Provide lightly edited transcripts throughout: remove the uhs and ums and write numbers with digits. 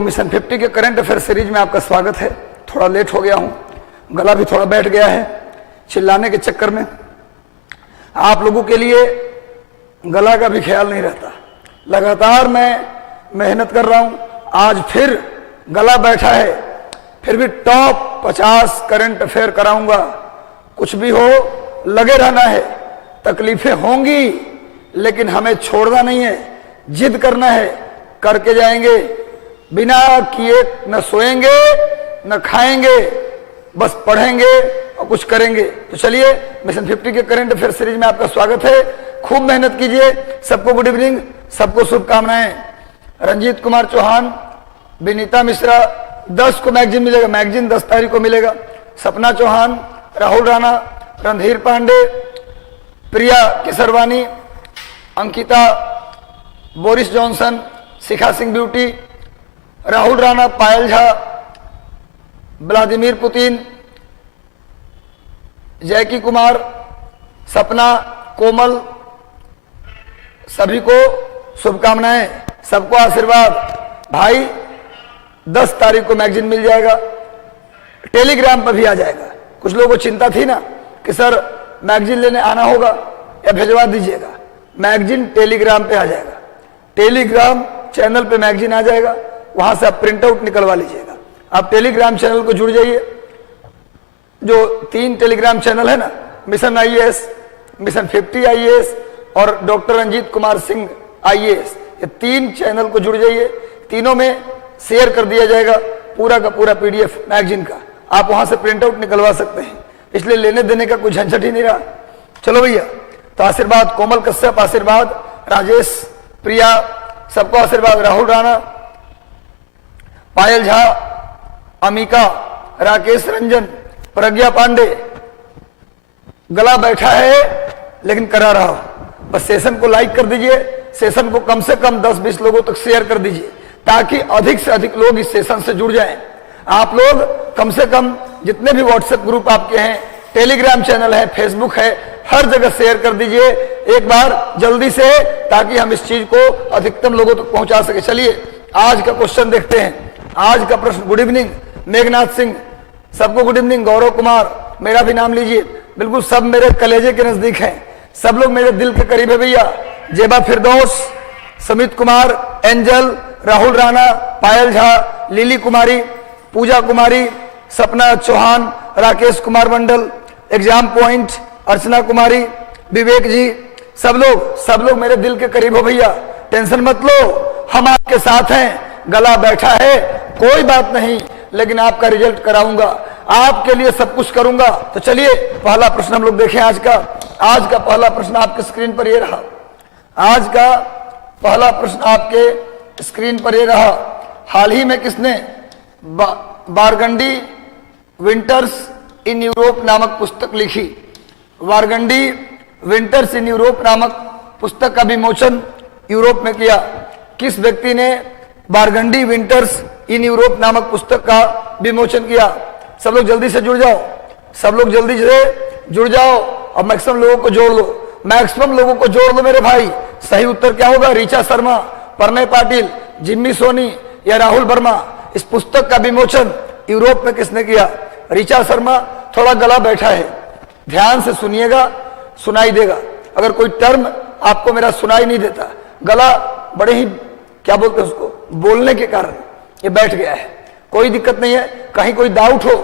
Mission 50 के current affair series में आपका स्वागत है। थोड़ा लेट हो गया हूं, गला भी थोड़ा बैठ गया है चिल्लाने के चक्कर में। आप लोगों के लिए गला का भी ख्याल नहीं रहता। लगातार मैं मेहनत कर रहा हूं, आज फिर गला बैठा है, फिर भी टॉप 50 करंट अफेयर कराऊंगा। कुछ भी हो लगे रहना है, तकलीफें होंगी लेकिन हमें छोड़ना नहीं है, जिद करना है, करके जाएंगे। बिना किए न सोएंगे न खाएंगे, बस पढ़ेंगे और कुछ करेंगे। तो चलिए, मिशन 50 के करंट अफेयर सीरीज में आपका स्वागत है। खूब मेहनत कीजिए। सबको गुड इवनिंग, सबको शुभकामनाएं। रंजीत कुमार चौहान, विनीता मिश्रा, 10 को मैगजीन मिलेगा, मैगजीन 10 तारीख को मिलेगा। सपना चौहान, राहुल राणा, रणधीर पांडे, प्रिया किसरवानी, अंकिता, बोरिस जॉनसन, शिखा सिंह ब्यूटी, राहुल राणा, पायल झा, व्लादिमीर पुतिन, जैकी कुमार, सपना, कोमल, सभी को शुभकामनाएं, सबको आशीर्वाद। भाई 10 तारीख को मैगजीन मिल जाएगा, टेलीग्राम पर भी आ जाएगा। कुछ लोगों को चिंता थी ना कि सर मैगजीन लेने आना होगा या भिजवा दीजिएगा। मैगजीन टेलीग्राम पे आ जाएगा, टेलीग्राम चैनल पे मैगजीन आ जाएगा, वहां से आप प्रिंट आउट निकलवा लीजिएगा। आप टेलीग्राम चैनल को जुड़ जाइए। जो 3 टेलीग्राम चैनल है ना, मिशन आईएएस, मिशन 50 आईएएस और डॉक्टर रंजीत कुमार सिंह आईएएस, ये 3 चैनल को जुड़ जाइए। तीनों में शेयर कर दिया जाएगा पूरा का पूरा पीडीएफ मैगजीन का, आप वहां से प्रिंट आउट निकलवा सकते हैं। इसलिए लेने देने का कोई झंझट ही नहीं रहा। चलो भैया, तो आशीर्वाद। कोमल कश्यप आशीर्वाद, राजेश, प्रिया, सबको आशीर्वाद। राहुल राणा, पायल झा, अमिका, राकेश रंजन, प्रज्ञा पांडे। गला बैठा है लेकिन करा रहा हो। बस सेशन को लाइक कर दीजिए, सेशन को कम से कम 10-20 लोगों तक शेयर कर दीजिए ताकि अधिक से अधिक लोग इस सेशन से जुड़ जाएं। आप लोग कम से कम जितने भी व्हाट्सएप ग्रुप आपके हैं, टेलीग्राम चैनल है, फेसबुक है, हर जगह शेयर कर दीजिए एक बार जल्दी से, ताकि हम इस चीज को अधिकतम लोगों तक पहुंचा सके। चलिए आज का क्वेश्चन देखते हैं। आज का प्रश्न, गुड इवनिंग मेघनाथ सिंह, सबको गुड इवनिंग। गौरव कुमार, मेरा भी नाम लीजिए। बिल्कुल सब मेरे कलेजे के नजदीक हैं, सब लोग मेरे दिल के करीब है भैया। जेबा फिरदौस, समित कुमार, एंजल, राहुल राणा, पायल झा, लिली कुमारी, पूजा कुमारी, सपना चौहान, राकेश कुमार मंडल, एग्जाम पॉइंट, अर्चना कुमारी, विवेक जी, सब लोग मेरे दिल के करीब हो भैया। टेंशन मत लो, हम आपके साथ हैं। गला बैठा है कोई बात नहीं, लेकिन आपका रिजल्ट कराऊंगा, आपके लिए सब कुछ करूंगा। तो चलिए पहला प्रश्न हम लोग देखें आज का। आज का पहला प्रश्न आपके स्क्रीन पर ये रहा। आज का पहला प्रश्न आपके स्क्रीन पर ये रहा। हाल ही में किसने बारगंडी विंटर्स इन यूरोप नामक पुस्तक लिखी? बारगंडी विंटर्स इन यूरोप नामक पुस्तक का विमोचन यूरोप में किया। किस व्यक्ति ने बारगंडी विंटर्स इन यूरोप नामक पुस्तक का विमोचन किया? सब लोग जल्दी से जुड़ जाओ, सब लोग जल्दी से जुड़ जाओ और मैक्सिमम लोगों को जोड़ लो, मैक्सिमम लोगों को जोड़ लो मेरे भाई। सही उत्तर क्या होगा? ऋचा शर्मा, प्रणय पाटिल, जिम्मी सोनी या राहुल वर्मा। इस पुस्तक का विमोचन यूरोप में किसने किया? ऋचा शर्मा। थोड़ा गला बैठा है, ध्यान से सुनिएगा, सुनाई देगा। अगर कोई टर्म आपको मेरा सुनाई नहीं देता, गला बड़े ही क्या बोलते हैं उसको, बोलने के कारण ये बैठ गया है, कोई दिक्कत नहीं है। कहीं कोई डाउट हो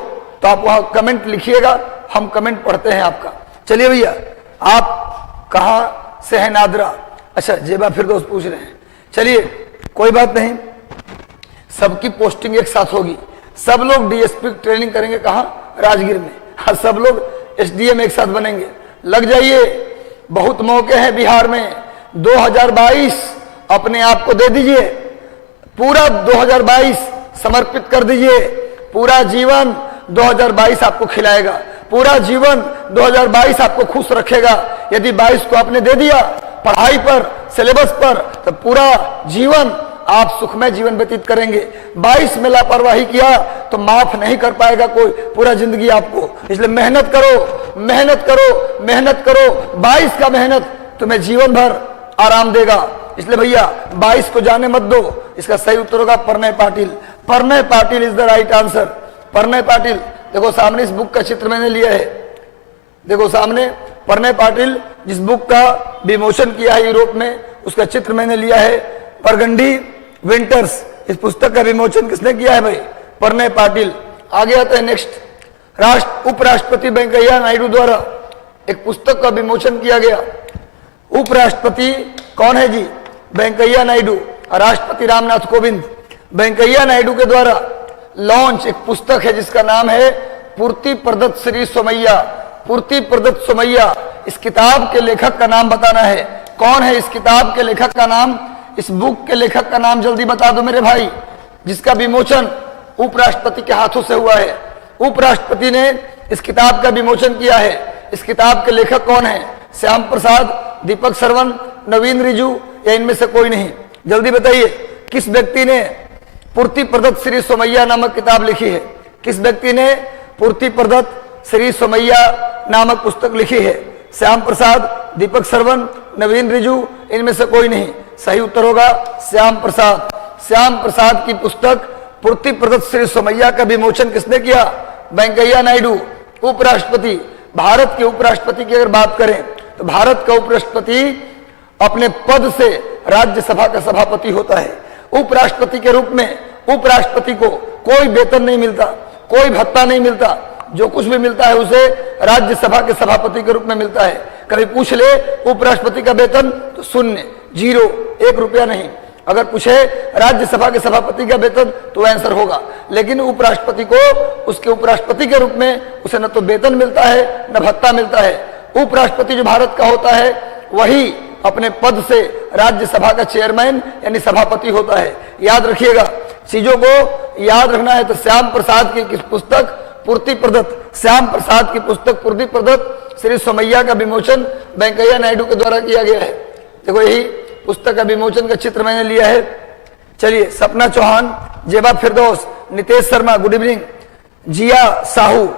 तो आप वहां कमेंट लिखिएगा, हम कमेंट पढ़ते हैं आपका। चलिए भैया, आप कहां से हैं? नादरा। अच्छा, जेबा फिरदौस पूछ रहे हैं। चलिए कोई बात नहीं, सबकी पोस्टिंग एक साथ होगी। सब लोग डीएसपी ट्रेनिंग करेंगे कहां? राजगीर में। हाँ, सब लोग एसडीएम एक साथ बनेंगे। लग जाइए, बहुत मौके हैं बिहार में। 2022 अपने आप को दे दीजिए, पूरा 2022 समर्पित कर दीजिए। पूरा जीवन 2022 आपको खिलाएगा, पूरा जीवन 2022 आपको खुश रखेगा। यदि 22 को आपने दे दिया पढ़ाई पर, सिलेबस पर, तो पूरा जीवन आप सुखमय जीवन व्यतीत करेंगे। 22 में लापरवाही किया तो माफ नहीं कर पाएगा कोई, पूरा जिंदगी आपको। इसलिए मेहनत करो, मेहनत करो, मेहनत करो। 22 का मेहनत तुम्हें जीवन भर आराम देगा। इसलिए भैया 22 को जाने मत दो। इसका सही उत्तर होगा Pranay Patil. Pranay Patil is the right answer. Pranay Patil, देखो सामने इस बुक का चित्र मैंने लिया है, देखो सामने प्रणय पाटिल जिस बुक का विमोचन किया है यूरोप में, उसका चित्र मैंने लिया है। बरगंडी विंटर्स, इस पुस्तक का विमोचन किसने किया है भाई? प्रणय पाटिल। आगे आता है नेक्स्ट, उपराष्ट्रपति वेंकैया नायडू द्वारा एक पुस्तक का विमोचन किया गया। उपराष्ट्रपति कौन है जी? वेंकैया नायडू। राष्ट्रपति रामनाथ कोविंद। वेंकैया नायडू के द्वारा लॉन्च एक पुस्तक है जिसका नाम है पूर्ति प्रदत्त श्री सोमैया। पूर्ति प्रदत्त सोमैया, इस किताब के लेखक का नाम बताना है। कौन है इस किताब के लेखक का नाम? इस बुक के लेखक का नाम जल्दी बता दो मेरे भाई, जिसका विमोचन उपराष्ट्रपति के हाथों से हुआ है। उपराष्ट्रपति ने इस किताब का विमोचन किया है। इस किताब के लेखक कौन है? श्याम प्रसाद, दीपक सरवण, नवीन रिजू या इनमें से कोई नहीं? जल्दी बताइए, किस व्यक्ति ने पूर्ति प्रदत्त श्री सोमैया नामक किताब लिखी है? किस व्यक्ति ने पूर्ति प्रदत्त श्री सोमैया नामक पुस्तक लिखी है? श्याम प्रसाद, दीपक सरवण, नवीन रिजू, इनमें से कोई नहीं? सही उत्तर होगा श्याम प्रसाद। श्याम प्रसाद की पुस्तक पूर्ति प्रदत्त श्री सोमैया का विमोचन किसने किया? वेंकैया नायडू, उपराष्ट्रपति। भारत के उपराष्ट्रपति की अगर बात करें तो भारत का उपराष्ट्रपति अपने पद से राज्यसभा का सभापति होता है। उपराष्ट्रपति के रूप में उपराष्ट्रपति को कोई वेतन नहीं मिलता, कोई भत्ता नहीं मिलता। जो कुछ भी मिलता है उसे राज्यसभा के सभापति के रूप में मिलता है। कभी पूछ ले उपराष्ट्रपति का वेतन तो शून्य, जीरो, 1 रुपया नहीं। अगर पूछे राज्यसभा के सभापति का वेतन तो आंसर होगा। लेकिन उपराष्ट्रपति को उसके उपराष्ट्रपति के रूप में उसे न तो वेतन मिलता है न भत्ता मिलता है। उपराष्ट्रपति जो भारत का होता है वही अपने पद से राज्यसभा का चेयरमैन यानी सभापति होता है। याद रखिएगा, चीजों को याद रखना है। तो श्याम प्रसाद की पुस्तक पूर्ति प्रदत्त, श्याम प्रसाद की पुस्तक पूर्ति प्रदत्त श्री सोमैया का विमोचन वेंकैया नायडू के द्वारा किया गया है। देखो यही पुस्तक का विमोचन का चित्र मैंने लिया है। चलिए, सपना चौहान, जेबा फिरदौस, नितेश शर्मा, गुड इवनिंग, जिया साहू।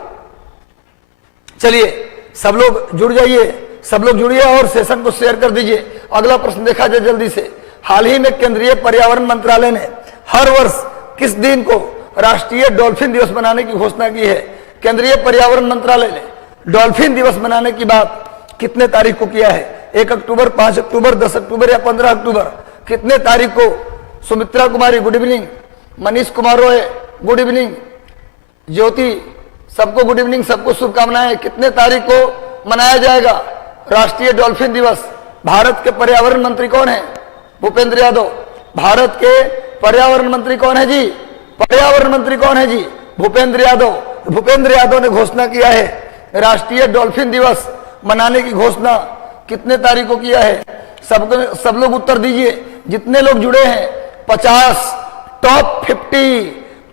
चलिए सब लोग जुड़ जाइए, सब लोग जुड़िए और सेशन को शेयर कर दीजिए। अगला प्रश्न देखा जाए जल्दी से। हाल ही में केंद्रीय पर्यावरण मंत्रालय ने हर वर्ष किस दिन को राष्ट्रीय डॉल्फिन दिवस मनाने की घोषणा की है? केंद्रीय पर्यावरण मंत्रालय ने डॉल्फिन दिवस मनाने की बात कितने तारीख को किया है? 1 अक्टूबर, 5 अक्टूबर, 10 अक्टूबर या 15 अक्टूबर? कितने तारीख को? Sumitra Kumari good evening, Manish Kumar Roy good evening, Jyoti, सबको गुड इवनिंग, सबको शुभकामनाएं। कितने तारीख को मनाया जाएगा राष्ट्रीय डॉल्फिन दिवस? भारत के पर्यावरण मंत्री कौन है? भूपेंद्र यादव। भारत के पर्यावरण मंत्री कौन है जी? पर्यावरण मंत्री कौन है जी? भूपेंद्र यादव। भूपेंद्र यादव ने घोषणा किया है राष्ट्रीय डॉल्फिन दिवस मनाने की घोषणा कितने तारीख को किया है? सब लोग उत्तर दीजिए। जितने लोग जुड़े हैं 50 टॉप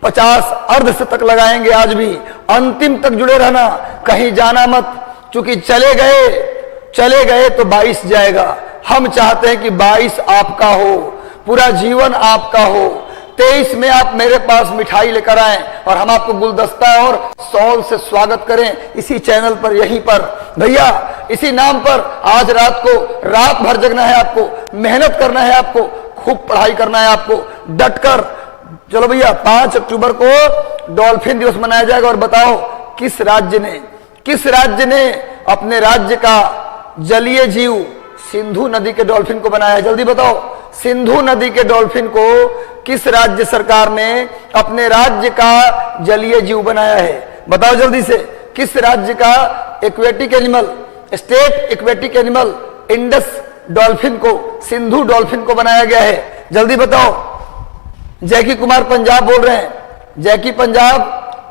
50 अर्ध से तक लगाएंगे। आज भी अंतिम तक जुड़े रहना, कहीं जाना मत, क्योंकि चले गए तो 22 जाएगा। हम चाहते हैं कि 22 आपका हो, पूरा जीवन आपका हो। 23 में आप मेरे पास मिठाई लेकर आएं और हम आपको गुलदस्ता और सॉल से स्वागत करें इसी चैनल पर, यहीं पर भैया, इसी नाम पर। आज रात भर जगना है आपको, मेहनत करना है आपको, खूब पढ़ाई करना है आपको, डटकर। चलो भैया, 5 अक्टूबर को डॉल्फिन दिवस मनाया जाएगा। और बताओ किस राज्य ने अपने राज्य का जलीय जीव सिंधु नदी के डॉल्फिन को बनाया है? जल्दी बताओ, सिंधु नदी के डॉल्फिन को किस राज्य सरकार ने अपने राज्य का जलीय जीव बनाया है? बताओ जल्दी से, किस राज्य का aquatic animal, state aquatic animal Indus dolphin को, सिंधु डॉल्फिन को बनाया गया है? जल्दी बताओ। जैकी कुमार पंजाब बोल रहे हैं, जैकी पंजाब,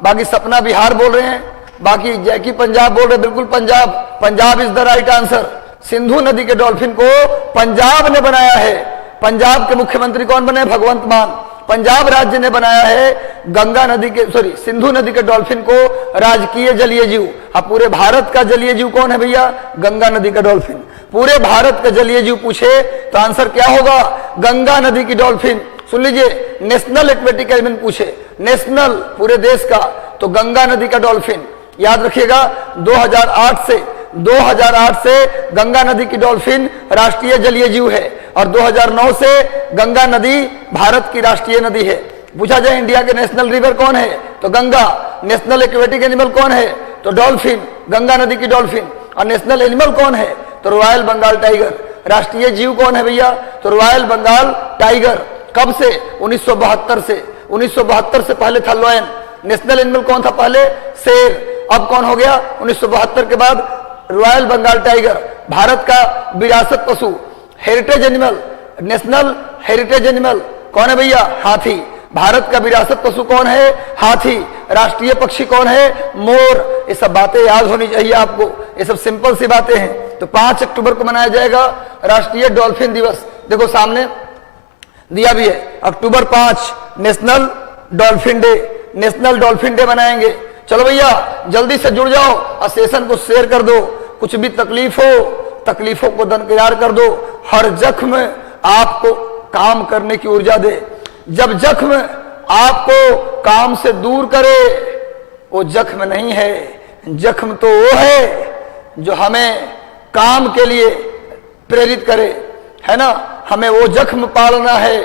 बाकी सपना बिहार बोल रहे हैं, बाकी जैकी पंजाब बोल रहे हैं। बिल्कुल Punjab is the right answer. Sindhu नदी के डॉल्फिन को पंजाब ने बनाया है। पंजाब के मुख्यमंत्री कौन बने? भगवंत मान। पंजाब राज्य ने बनाया है सिंधु नदी के डॉल्फिन को राजकीय जलीय जीव। अब पूरे भारत का जलीय जीव कौन है भैया? गंगा नदी का डॉल्फिन। पूरे भारत का जलीय जीव पूछे तो आंसर क्या होगा? गंगा नदी की डॉल्फिन। सुन लीजिए, नेशनल एक्वेटिक एनिमल पूछे, नेशनल पूरे देश का, तो गंगा नदी का डॉल्फिन। याद रखिएगा, 2008 से 2008 से गंगा नदी की डॉल्फिन राष्ट्रीय जलीय जीव है और 2009 से गंगा नदी भारत की राष्ट्रीय नदी है। पूछा जाए इंडिया के नेशनल रिवर कौन है तो गंगा, नेशनल एक्वेटिक एनिमल कौन है तो डॉल्फिन, गंगा नदी की डॉल्फिन, और नेशनल एनिमल कौन है तो रॉयल बंगाल टाइगर। राष्ट्रीय जीव कौन है भैया तो रॉयल बंगाल टाइगर। कब से 1972 से, 1972 से पहले था लायन। नेशनल एनिमल कौन था पहले शेर, अब कौन हो गया 1972 के बाद रॉयल बंगाल टाइगर। भारत का विरासत पशु heritage animal, national heritage animal कौन है भैया हाथी। भारत का विरासत पशु कौन है हाथी। राष्ट्रीय पक्षी कौन है मोर। ये सब बातें याद होनी चाहिए आपको, ये सब सिंपल सी बातें हैं। तो 5 अक्टूबर को मनाया जाएगा राष्ट्रीय डॉल्फिन दिवस। देखो सामने दिया भी है, अक्टूबर 5 national dolphin day, national dolphin day मनाएंगे। चलो भैया जल्दी से जुड़ जाओ और सेशन को शेयर कर दो। कुछ भी तकलीफ हो, तकलीफों को दरकिनार कर दो। हर जख्म आपको काम करने की ऊर्जा दे। जब जख्म आपको काम से दूर करे, वो जख्म नहीं है, जख्म तो वो है जो हमें काम के लिए प्रेरित करे, है ना। हमें वो जख्म पालना है,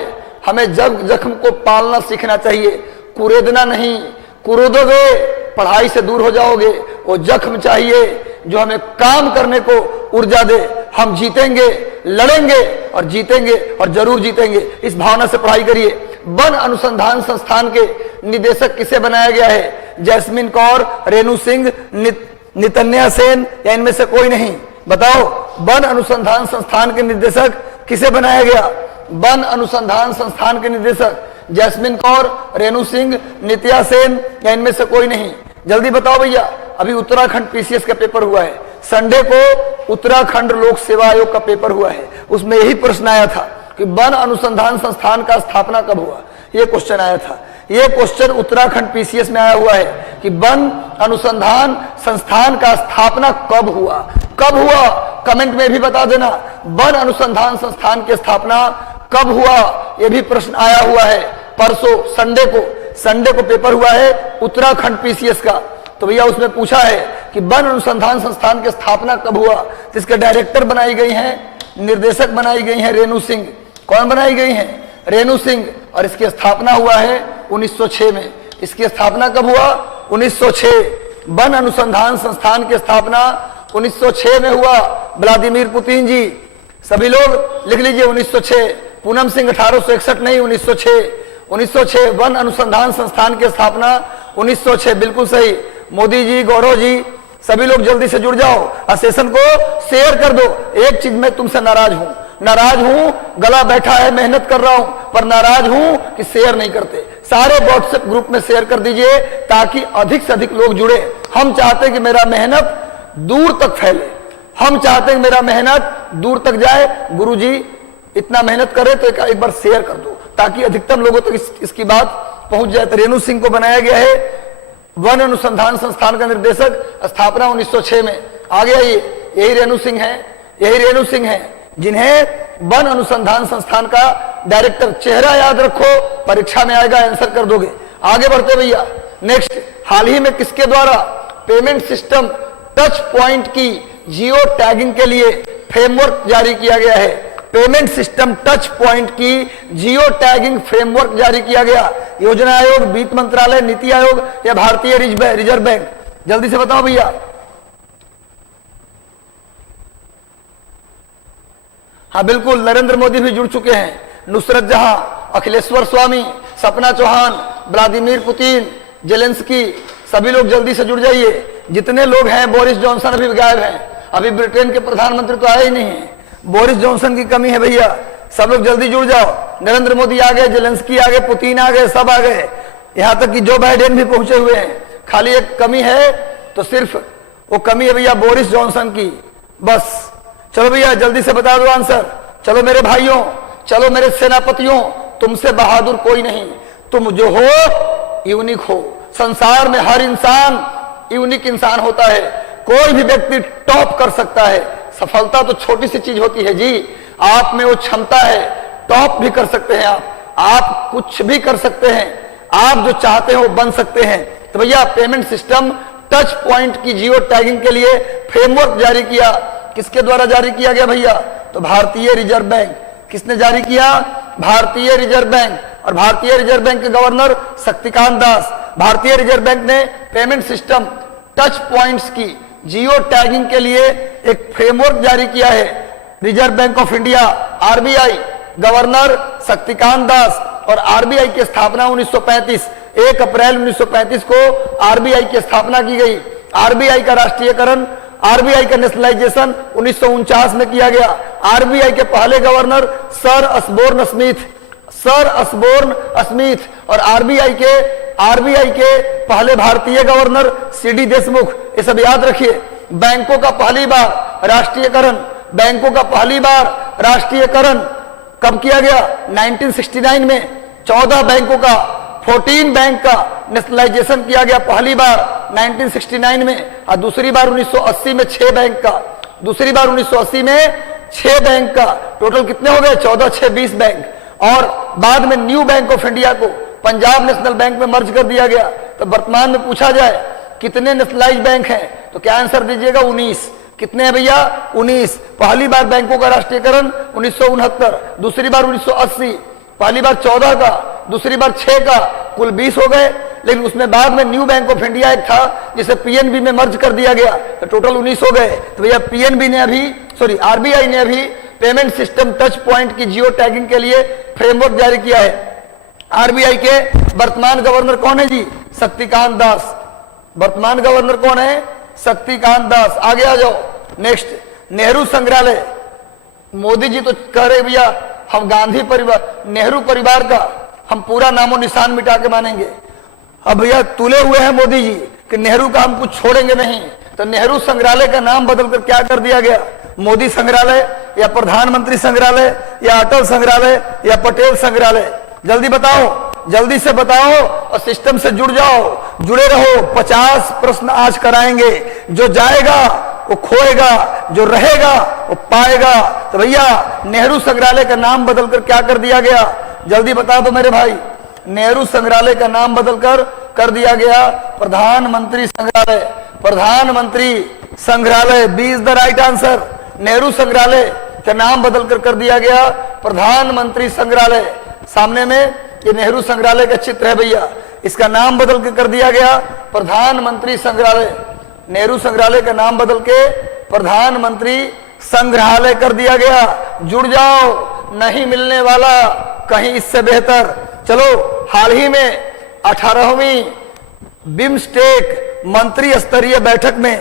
हमें जख्म को पालना सीखना चाहिए, कुरेदना नहीं। कुरेदोगे पढ़ाई से दूर हो जाओगे। वो जख्म चाहिए जो हमें काम करने को ऊर्जा दे। हम जीतेंगे, लड़ेंगे और जीतेंगे और जरूर जीतेंगे, इस भावना से पढ़ाई करिए। वन अनुसंधान संस्थान के निदेशक किसे बनाया गया है? जैस्मिन कौर, रेणु सिंह, नितन्या सेन या इनमें से कोई नहीं? बताओ वन अनुसंधान संस्थान के निदेशक किसे बनाया गया? वन अनुसंधान संस्थान के निदेशक जैस्मिन कौर, रेणु सिंह, नित्या सेन या इनमें से कोई नहीं? जल्दी बताओ भैया। अभी उत्तराखंड पीसीएस का पेपर हुआ है, संडे को उत्तराखंड लोक सेवा आयोग का पेपर हुआ है। उसमें यही प्रश्न आया था कि वन अनुसंधान संस्थान का स्थापना कब हुआ, ये क्वेश्चन आया था। ये क्वेश्चन उत्तराखंड पीसीएस में आया हुआ है कि वन अनुसंधान संस्थान का स्थापना कब हुआ। कब हुआ कमेंट में भी बता देना। वन अनुसंधान संस्थान की स्थापना कब हुआ, ये भी प्रश्न आया हुआ है। परसों संडे को पेपर हुआ है उत्तराखंड पीसीएस का। तो भैया उसमें पूछा है कि वन अनुसंधान संस्थान की स्थापना कब हुआ। तो इसके डायरेक्टर बनाई गई हैं, निर्देशक बनाई गई हैं रेणु सिंह। कौन बनाई गई हैं? रेणु सिंह। और इसकी स्थापना हुआ है 1906 में। इसकी स्थापना कब हुआ? 1906। वन अनुसंधान संस्थान की स्थापना 1906 में हुआ। व्लादिमीर पुतिन जी, सभी लोग लिख लीजिए 1906। पूनम सिंह 1861 नहीं, 1906। 1906 वन अनुसंधान संस्थान की स्थापना 1906, बिल्कुल सही। मोदी जी, गौरव जी, सभी लोग जल्दी से जुड़ जाओ और सेशन को शेयर कर दो। एक चीज में तुमसे नाराज हूं, गला बैठा है, मेहनत कर रहा हूं, पर नाराज हूं कि शेयर नहीं करते। सारे व्हाट्सएप ग्रुप में शेयर कर दीजिए ताकि अधिक से अधिक लोग जुड़े। हम चाहते हैं कि मेरा मेहनत दूर तक फैले, हम चाहते हैं मेरा मेहनत दूर तक जाए। गुरुजी इतना मेहनत करे तो एक बार शेयर कर दो ताकि अधिकतम लोगों तक इसकी बात पहुंच जाए। तो रेणु सिंह को बनाया गया है वन अनुसंधान संस्थान का निर्देशक, स्थापना 1906 में। आगे आइए, यही रेणु सिंह है जिन्हें वन अनुसंधान संस्थान का डायरेक्टर। चेहरा याद रखो, परीक्षा में आएगा, आंसर कर दोगे। आगे बढ़ते भैया। नेक्स्ट, हाल ही में किसके द्वारा पेमेंट सिस्टम टच पॉइंट की जियो टैगिंग के लिए फ्रेमवर्क जारी किया गया है? पेमेंट सिस्टम टच पॉइंट की जियो टैगिंग फ्रेमवर्क जारी किया गया। योजना आयोग, वित्त मंत्रालय, नीति आयोग या भारतीय रिजर्व बैंक? जल्दी से बताओ भैया। हाँ बिल्कुल, नरेंद्र मोदी भी जुड़ चुके हैं। नुसरत जहां, अखिलेश्वर स्वामी, सपना चौहान, व्लादिमीर पुतिन, जेलेंस्की, सभी लोग जल्दी से जुड़ जाइए। जितने लोग हैं, बोरिस जॉनसन अभी गायब हैं, अभी ब्रिटेन के प्रधानमंत्री तो आए ही नहीं है। बोरिस जॉनसन की कमी है भैया, सब लोग जल्दी जुड़ जाओ। नरेंद्र मोदी आ गए, जेलेंस्की आ गए, पुतिन आ गए, सब आ गए, यहां तक कि जो बाइडेन भी पहुंचे हुए हैं। खाली एक कमी है, तो सिर्फ वो कमी है भैया बोरिस जॉनसन की, बस। चलो भैया जल्दी से बता दो आंसर। चलो मेरे भाइयों, चलो मेरे सेनापतियों, तुमसे बहादुर कोई नहीं। तुम जो हो यूनिक हो। संसार में हर इंसान यूनिक इंसान होता है। कोई भी व्यक्ति टॉप कर सकता है। सफलता तो छोटी सी चीज होती है जी, आप में वो क्षमता है, टॉप भी कर सकते हैं आप कुछ भी कर सकते हैं, आप जो चाहते हो बन सकते हैं। तो भैया पेमेंट सिस्टम टच पॉइंट की जियो टैगिंग के लिए फ्रेमवर्क जारी किया। किसके द्वारा जारी किया गया भैया? तो भारतीय रिजर्व बैंक। किसने जारी किया? भारतीय रिजर्व बैंक। और भारतीय रिजर्व बैंक के गवर्नर शक्तिकांत दास। भारतीय रिजर्व बैंक ने पेमेंट सिस्टम टच पॉइंट्स की जियो टैगिंग के लिए एक फ्रेमवर्क जारी किया है। Reserve bank of India RBI, governor Shaktikanta Das. और आरबीआई की स्थापना 1935, 1 अप्रैल 1935 को आरबीआई की स्थापना की गई। आरबीआई का राष्ट्रीयकरण, आरबीआई का नेशनलाइजेशन 1949 में किया गया। आरबीआई के पहले governor sir Osborne Smith, sir Osborne Smith. और आरबीआई के पहले भारतीय गवर्नर सीडी देशमुख। ये सब याद रखिए। बैंकों का पहली बार राष्ट्रीयकरण, बैंकों का पहली बार राष्ट्रीयकरण कब किया गया? 1969 में 14 बैंकों का, 14 बैंक का नेशनलाइजेशन किया गया पहली बार 1969 में। और दूसरी बार 1980 में 6 बैंक का, दूसरी बार 1980 में 6 बैंक का। टोटल कितने हो गए? 14, 6, 20 बैंक। और बाद में न्यू बैंक ऑफ इंडिया को पंजाब नेशनल बैंक में मर्ज कर दिया गया। तो वर्तमान में पूछा जाए कितने नेशनलाइज्ड बैंक हैं, तो क्या आंसर दीजिएगा? 19। कितने हैं भैया? 19। पहली बार बैंकों का राष्ट्रीयकरण 1969, दूसरी बार 1980, पहली बार 14 का, दूसरी बार 6 का, कुल 20 हो गए। लेकिन उसमें बाद में न्यू बैंक ऑफ इंडिया एक था जिसे पीएनबी में मर्ज कर दिया गया, तो टोटल 19 हो गए। तो भैया पीएनबी ने अभी, सॉरी आरबीआई ने अभी पेमेंट सिस्टम टच पॉइंट की जियो टैगिंग के लिए फ्रेमवर्क जारी किया है। आरबीआई के वर्तमान गवर्नर कौन है जी? शक्तिकांत दास। वर्तमान गवर्नर कौन है? शक्तिकांत दास। आगे आ जाओ। नेक्स्ट, नेहरू संग्रहालय। मोदी जी तो कह रहे भैया हम गांधी परिवार, नेहरू परिवार का हम पूरा नामो निशान मिटा के मानेंगे। अब भैया तुले हुए हैं मोदी जी कि नेहरू का हम कुछ छोड़ेंगे नहीं। तो नेहरू संग्रहालय का नाम बदलकर क्या कर दिया गया? मोदी संग्रहालय या प्रधानमंत्री संग्रहालय या अटल संग्रहालय या पटेल संग्रहालय? जल्दी बताओ, जल्दी से बताओ और सिस्टम से जुड़ जाओ, जुड़े रहो। 50 प्रश्न आज कराएंगे। जो जाएगा वो खोएगा, जो रहेगा वो पाएगा। तो भैया नेहरू संग्रहालय का नाम बदलकर क्या कर दिया गया? जल्दी बता दो मेरे भाई। नेहरू संग्रहालय का नाम बदलकर कर दिया गया प्रधानमंत्री संग्रहालय। प्रधानमंत्री संग्रहालय, B is the right answer. Nehru संग्रहालय का नाम बदलकर कर दिया गया प्रधानमंत्री संग्रहालय। सामने में ये नेहरू संग्रहालय का चित्र है भैया, इसका नाम बदल के कर दिया गया प्रधानमंत्री संग्रहालय। नेहरू संग्रहालय का नाम बदल के प्रधानमंत्री संग्रहालय कर दिया गया। जुड़ जाओ, नहीं मिलने वाला कहीं इससे बेहतर। चलो, हाल ही में 18वीं बिम्स्टेक मंत्री स्तरीय बैठक में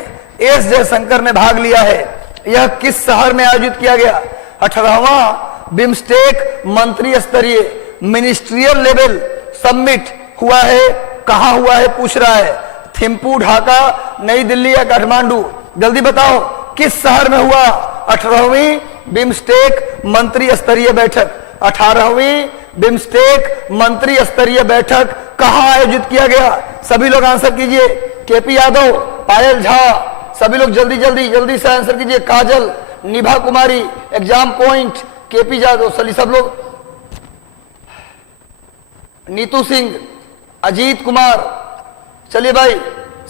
एस जयशंकर ने भाग लिया है। यह किस शहर में आयोजित किया गया? 18वां बिम्स्टेक मंत्री स्तरीय मिनिस्ट्रियल लेवल समिट हुआ है। कहां हुआ है पूछ रहा है? थिम्पू, ढाका, नई दिल्ली या काठमांडू? जल्दी बताओ किस शहर में हुआ 18वीं बिम्स्टेक मंत्री स्तरीय बैठक? 18वीं बिम्स्टेक मंत्री स्तरीय बैठक कहां आयोजित किया गया? सभी लोग आंसर कीजिए। केपी यादव, पायल झा, सभी लोग जल्दी जल्दी जल्दी से आंसर कीजिए। काजल, निभा कुमारी, एग्जाम पॉइंट, केपी यादव, सली सब लोग, नीतू सिंह, अजीत कुमार। चलिए भाई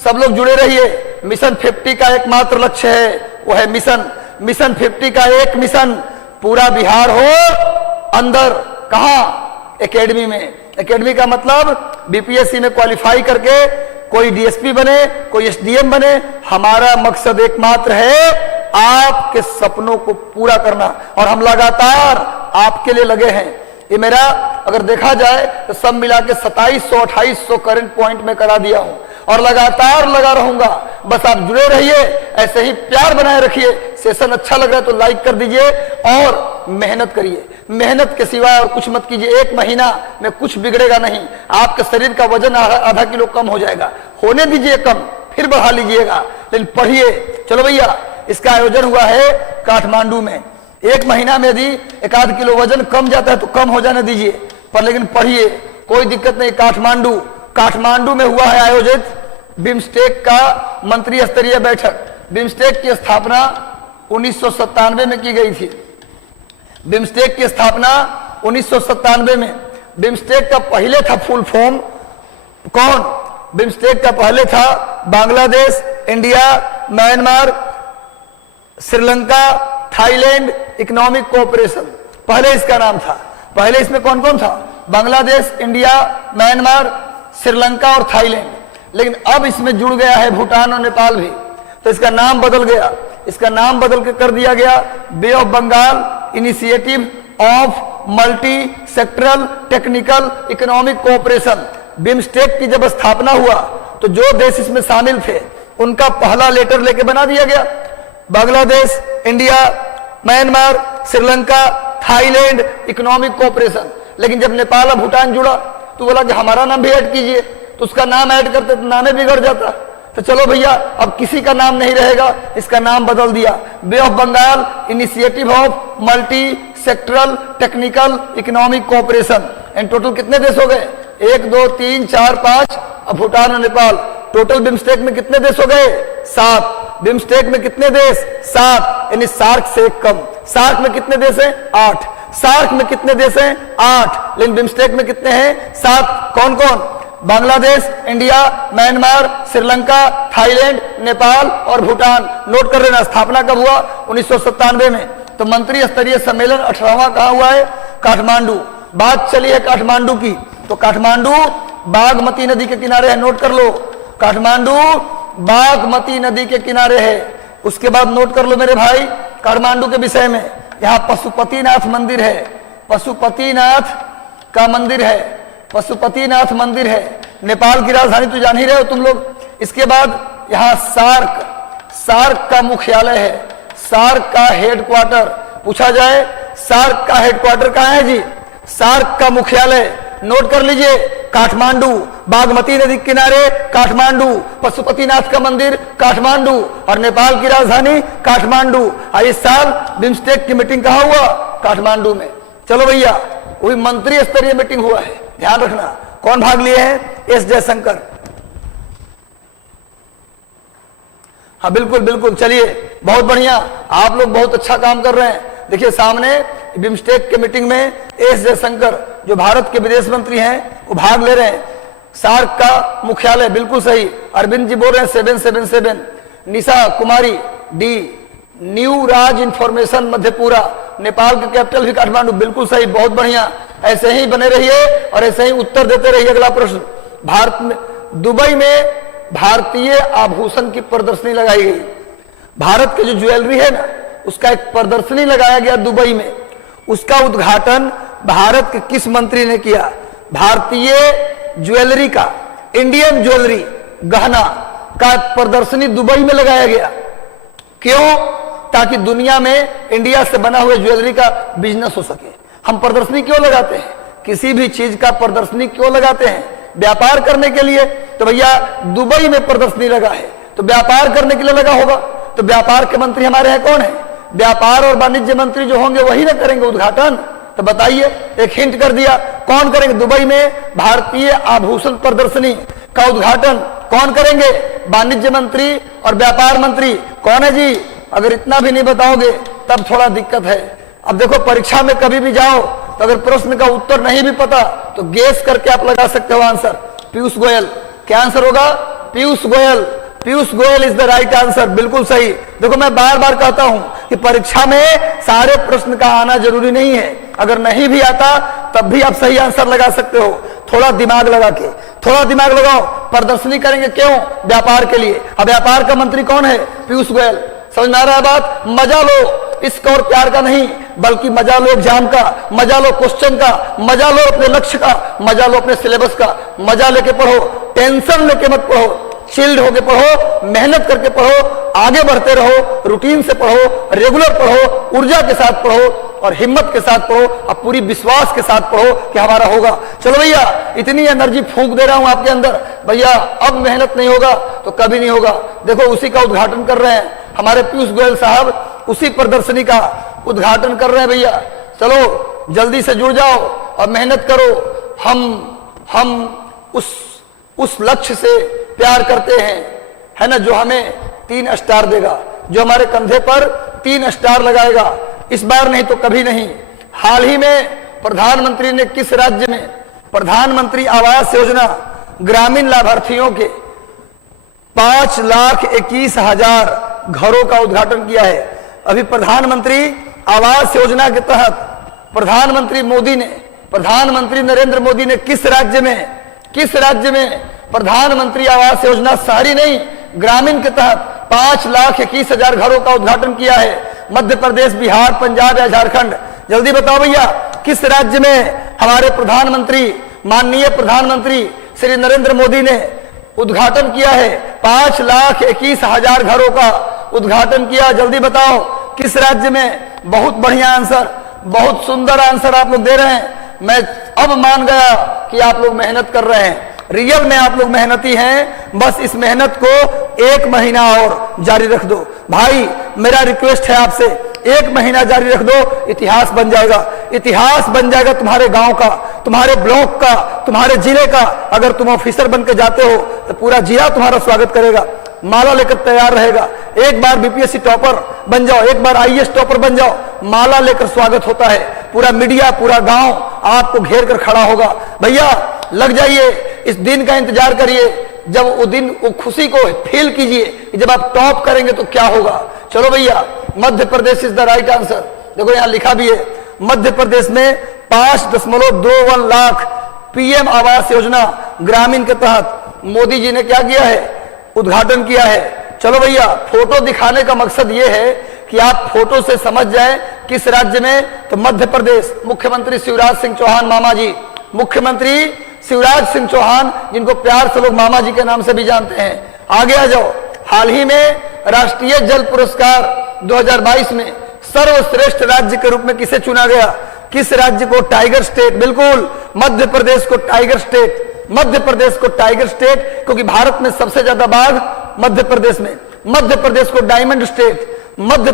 सब लोग जुड़े रहिए। मिशन 50 का एकमात्र लक्ष्य है, वो है मिशन 50 का एक मिशन पूरा बिहार हो अंदर। कहां? एकेडमी में। एकेडमी का मतलब बीपीएससी में क्वालिफाई करके कोई डीएसपी बने, कोई एसडीएम बने। हमारा मकसद एकमात्र है आपके सपनों को पूरा करना, और हम लगातार आपके लिए लगे हैं। ये मेरा अगर देखा जाए तो सब मिला के 2700-2800 करंट पॉइंट में करा दिया हूं, और लगातार लगा रहूंगा। बस आप जुड़े रहिए, ऐसे ही प्यार बनाए रखिए। सेशन अच्छा लग रहा है तो लाइक कर दीजिए और मेहनत करिए। मेहनत के सिवाय और कुछ मत कीजिए। 1 महीना में कुछ बिगड़ेगा नहीं। आपके शरीर का वजन आधा किलो कम हो जाएगा। होने दीजिए कम, फिर बढ़ा लीजिएगा, लेकिन पढ़िए। चलो भैया, इसका आयोजन हुआ है काठमांडू में। 1 महीना में यदि 1-आध किलो वजन कम जाता है तो कम हो जाने दीजिए, पर लेकिन पढ़िए, कोई दिक्कत नहीं। काठमांडू में हुआ है आयोजित बिम्स्टेक का मंत्री स्तरीय बैठक। बिम्स्टेक की स्थापना 1997 में की गई थी। बिम्स्टेक की स्थापना 1997 में। बिम्स्टेक का पहले था फुल फॉर्म कौन? बिम्स्टेक का पहले था Bangladesh, India, Myanmar, Sri Lanka, Thailand economic cooperation पहले इसका नाम था। पहले इसमें कौन कौन था? बांग्लादेश, इंडिया, म्यांमार, श्रीलंका और थाईलैंड। लेकिन अब इसमें जुड़ गया है भूटान और नेपाल भी, तो इसका नाम बदल गया। इसका नाम बदल के कर दिया गया bay of Bengal initiative of multi sectoral technical economic cooperation. BIMSTEC की जब स्थापना हुआ तो जो देश इसमें शामिल थे उनका पहला लेटर लेके बना दिया गया, Bangladesh, India, Myanmar, Sri Lanka, Thailand economic cooperation. लेकिन जब नेपाल और भूटान जुड़ा तो बोला कि हमारा नाम भी ऐड कीजिए, तो उसका नाम ऐड करते तो नाम बिगड़ जाता। तो चलो भैया अब किसी का नाम नहीं रहेगा, इसका नाम बदल दिया bay of Bengal initiative of multi sectoral technical economic cooperation. And total कितने देश हो गए? 1 2 3 4 5, अब भूटान और नेपाल। टोटल बिम्स्टेक में कितने देश हो गए? 7। बिम्स्टेक में कितने देश? 7, यानी सार्क से एक कम। सार्क में कितने देश हैं? 8। सार्क में कितने देश हैं? 8, लेकिन बिम्स्टेक में कितने हैं? 7। कौन कौन? Bangladesh, India, Myanmar, Sri Lanka, Thailand, Nepal और भूटान। नोट कर लेना, स्थापना कब हुआ? 1997 में। तो मंत्री स्तरीय सम्मेलन 18वां कहां हुआ है? काठमांडू। बात चली है काठमांडू की, तो काठमांडू बागमती नदी के किनारे है, नोट कर लो। काठमांडू बागमती नदी के किनारे है। उसके बाद नोट कर लो मेरे भाई काठमांडू के विषय में, यहाँ पशुपतिनाथ मंदिर है। पशुपतिनाथ का मंदिर है, पशुपतिनाथ मंदिर है। नेपाल की राजधानी तो जान ही रहे हो तुम लोग। इसके बाद यहाँ सार्क का मुख्यालय है, सार्क का हेडक्वार्टर। पूछा जाए सार्क का हेडक्वार्टर कहाँ है जी? सार्क का मुख्यालय नोट कर लीजिए, काठमांडू। बागमती नदी किनारे काठमांडू, पशुपतिनाथ का मंदिर काठमांडू और नेपाल की राजधानी काठमांडू। इस साल बिम्स्टेक की मीटिंग कहाँ हुआ? काठमांडू में। चलो भैया वही मंत्री स्तरीय मीटिंग हुआ है, ध्यान रखना। कौन भाग लिए हैं? एस जयशंकर। हाँ बिल्कुल बिल्कुल, चलिए बहुत बढ़िया, आप लोग बहुत अच्छा काम कर रहे हैं। देखिए सामने बिम्स्टेक के मीटिंग में एस जयशंकर जो भारत के विदेश मंत्री हैं वो भाग ले रहे हैं। सार्क का मुख्यालय, बिल्कुल सही, अरविंद जी बोल रहे हैं 777। Nisha Kumari D, new Raj information Madhepura. Nepal का कैपिटल भी काठमांडू, बिल्कुल सही, बहुत बढ़िया। ऐसे ही बने रहिए और ऐसे ही उत्तर देते रहिए। अगला प्रश्न, भारत में दुबई में भारतीय आभूषण की प्रदर्शनी लगाई गई। भारत की जो ज्वेलरी है ना उसका एक प्रदर्शनी लगाया गया दुबई में। उसका उद्घाटन भारत के किस मंत्री ने किया? भारतीय ज्वेलरी का, इंडियन ज्वेलरी गहना का प्रदर्शनी दुबई में लगाया गया। क्यों? ताकि दुनिया में इंडिया से बना हुए ज्वेलरी का बिजनेस हो सके। हम प्रदर्शनी क्यों लगाते हैं? किसी भी चीज का प्रदर्शनी क्यों लगाते हैं? व्यापार करने के लिए। तो भैया दुबई में प्रदर्शनी लगा है तो व्यापार करने के लिए लगा होगा। तो व्यापार के मंत्री हमारे यहाँ कौन है? व्यापार और वाणिज्य मंत्री जो होंगे वही ना करेंगे उद्घाटन। तो बताइए, एक हिंट कर दिया, कौन करेंगे? दुबई में भारतीय आभूषण प्रदर्शनी का उद्घाटन कौन करेंगे? वाणिज्य मंत्री और व्यापार मंत्री। कौन है जी? अगर इतना भी नहीं बताओगे तब थोड़ा दिक्कत है। अब देखो परीक्षा में कभी भी जाओ तो अगर प्रश्न का उत्तर नहीं भी पता तो गेस करके आप लगा सकते हो आंसर। पीयूष गोयल। क्या आंसर होगा? Piyush Goyal. Piyush Goyal is the right answer, बिल्कुल सही। देखो मैं बार बार कहता हूं कि परीक्षा में सारे प्रश्न का आना जरूरी नहीं है। अगर नहीं भी आता तब भी आप सही आंसर लगा सकते हो। थोड़ा दिमाग लगा के, थोड़ा दिमाग लगाओ। प्रदर्शनी करेंगे क्यों? व्यापार के लिए। अब व्यापार का मंत्री कौन है? पीयूष गोयल। समझ में आ रहा है बात? मजा लो इश्क और प्यार का नहीं, बल्कि मजा लो एग्जाम का, मजा लो क्वेश्चन का, मजा लो अपने लक्ष्य का, मजा लो अपने सिलेबस का। मजा लेके पढ़ो, टेंशन लेके मत पढ़ो, चिल्ड होके पढ़ो, मेहनत करके पढ़ो, आगे बढ़ते रहो, रूटीन से पढ़ो, रेगुलर पढ़ो, ऊर्जा के साथ पढ़ो और हिम्मत के साथ पढ़ो और पूरी विश्वास के साथ पढ़ो कि हमारा होगा। चलो भैया इतनी एनर्जी फूंक दे रहा हूं आपके अंदर, भैया अब मेहनत नहीं होगा तो कभी नहीं होगा। देखो उसी का उद्घाटन कर रहे हैं हमारे पीयूष गोयल साहब, उसी प्रदर्शनी का उद्घाटन कर रहे हैं भैया। चलो जल्दी से जुड़ जाओ और मेहनत करो। हम उस लक्ष्य से प्यार करते हैं, है ना, जो हमें 3 स्टार देगा, जो हमारे कंधे पर 3 स्टार लगाएगा। इस बार नहीं तो कभी नहीं। हाल ही में प्रधानमंत्री ने किस राज्य में प्रधानमंत्री आवास योजना ग्रामीण लाभार्थियों के 5,21,000 घरों का उद्घाटन किया है। अभी प्रधानमंत्री आवास योजना के तहत प्रधानमंत्री नरेंद्र मोदी ने किस राज्य में प्रधानमंत्री आवास योजना शहरी नहीं ग्रामीण के तहत 5,21,000 घरों का उद्घाटन किया है? मध्य प्रदेश, बिहार, पंजाब या झारखंड? जल्दी बताओ भैया, किस राज्य में हमारे माननीय प्रधानमंत्री श्री नरेंद्र मोदी ने उद्घाटन किया है? 5,21,000 घरों का उद्घाटन किया। जल्दी बताओ किस राज्य में? बहुत बढ़िया आंसर, बहुत सुंदर आंसर आप लोग दे रहे हैं। मैं अब मान गया कि आप लोग मेहनत कर रहे हैं, रियल में आप लोग मेहनती हैं। बस इस मेहनत को 1 महीना और जारी रख दो भाई, मेरा रिक्वेस्ट है आपसे, 1 महीना जारी रख दो, इतिहास बन जाएगा तुम्हारे गांव का, तुम्हारे ब्लॉक का, तुम्हारे जिले का। अगर तुम ऑफिसर बन के जाते हो तो पूरा जिला तुम्हारा स्वागत करेगा, माला लेकर तैयार रहेगा। एक बार बीपीएससी टॉपर बन जाओ, एक बार आईएएस टॉपर बन जाओ, माला लेकर स्वागत होता है। पूरा मीडिया, पूरा गांव आपको घेर कर खड़ा होगा। भैया लग जाइए, इस दिन का इंतजार करिए, जब वो दिन, वो खुशी को फील कीजिए कि जब आप टॉप करेंगे तो क्या होगा। चलो भैया, Madhya Pradesh is the right answer. देखो यहां लिखा भी है, मध्य प्रदेश में 5.21 लाख पीएम आवास योजना ग्रामीण के तहत मोदी जी ने क्या किया है? उद्घाटन किया है। चलो भैया, फोटो दिखाने का मकसद यह है कि आप फोटो से समझ जाएं किस राज्य में। तो मध्य प्रदेश, मुख्यमंत्री शिवराज सिंह चौहान मामा जी, मुख्यमंत्री शिवराज सिंह चौहान, जिनको प्यार से लोग मामा जी के नाम से भी जानते हैं। आगे आ जाओ, हाल ही में राष्ट्रीय जल पुरस्कार 2022 में सर्वश्रेष्ठ राज्य के रूप में किसे चुना गया? किस राज्य को? टाइगर स्टेट, बिल्कुल मध्य प्रदेश को टाइगर स्टेट, क्योंकि भारत में सबसे ज्यादा बाघ मध्य प्रदेश में। मध्य प्रदेश को डायमंड स्टेट, मध्य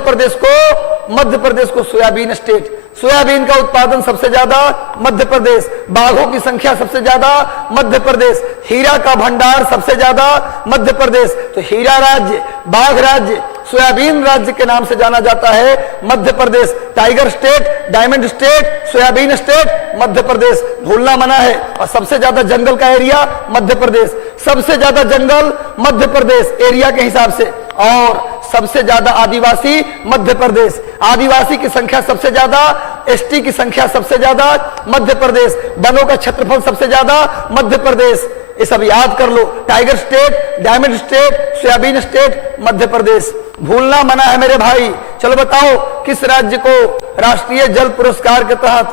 प्रदेश को सोयाबीन स्टेट, सोयाबीन का उत्पादन सबसे ज्यादा मध्य प्रदेश, बाघों की संख्या सबसे ज्यादा मध्य प्रदेश, हीरा का भंडार सबसे ज्यादा मध्य प्रदेश। तो हीरा राज्य, बाघ राज्य, सोयाबीन राज्य के नाम से जाना जाता है Madhya Pradesh. Tiger state, diamond state, soybean state, Madhya Pradesh भूलना मना है। और सबसे ज्यादा जंगल का एरिया मध्य प्रदेश, सबसे ज्यादा जंगल मध्य प्रदेश एरिया के हिसाब से, और सबसे ज्यादा आदिवासी मध्य प्रदेश, आदिवासी की संख्या सबसे ज्यादा, एसटी की संख्या सबसे ज्यादा मध्य प्रदेश, वनों का क्षेत्रफल सबसे ज्यादा मध्य प्रदेश। ये सब याद कर लो, tiger state, diamond state, soybean state, Madhya Pradesh भूलना मना है मेरे भाई। चलो बताओ किस राज्य को राष्ट्रीय जल पुरस्कार के तहत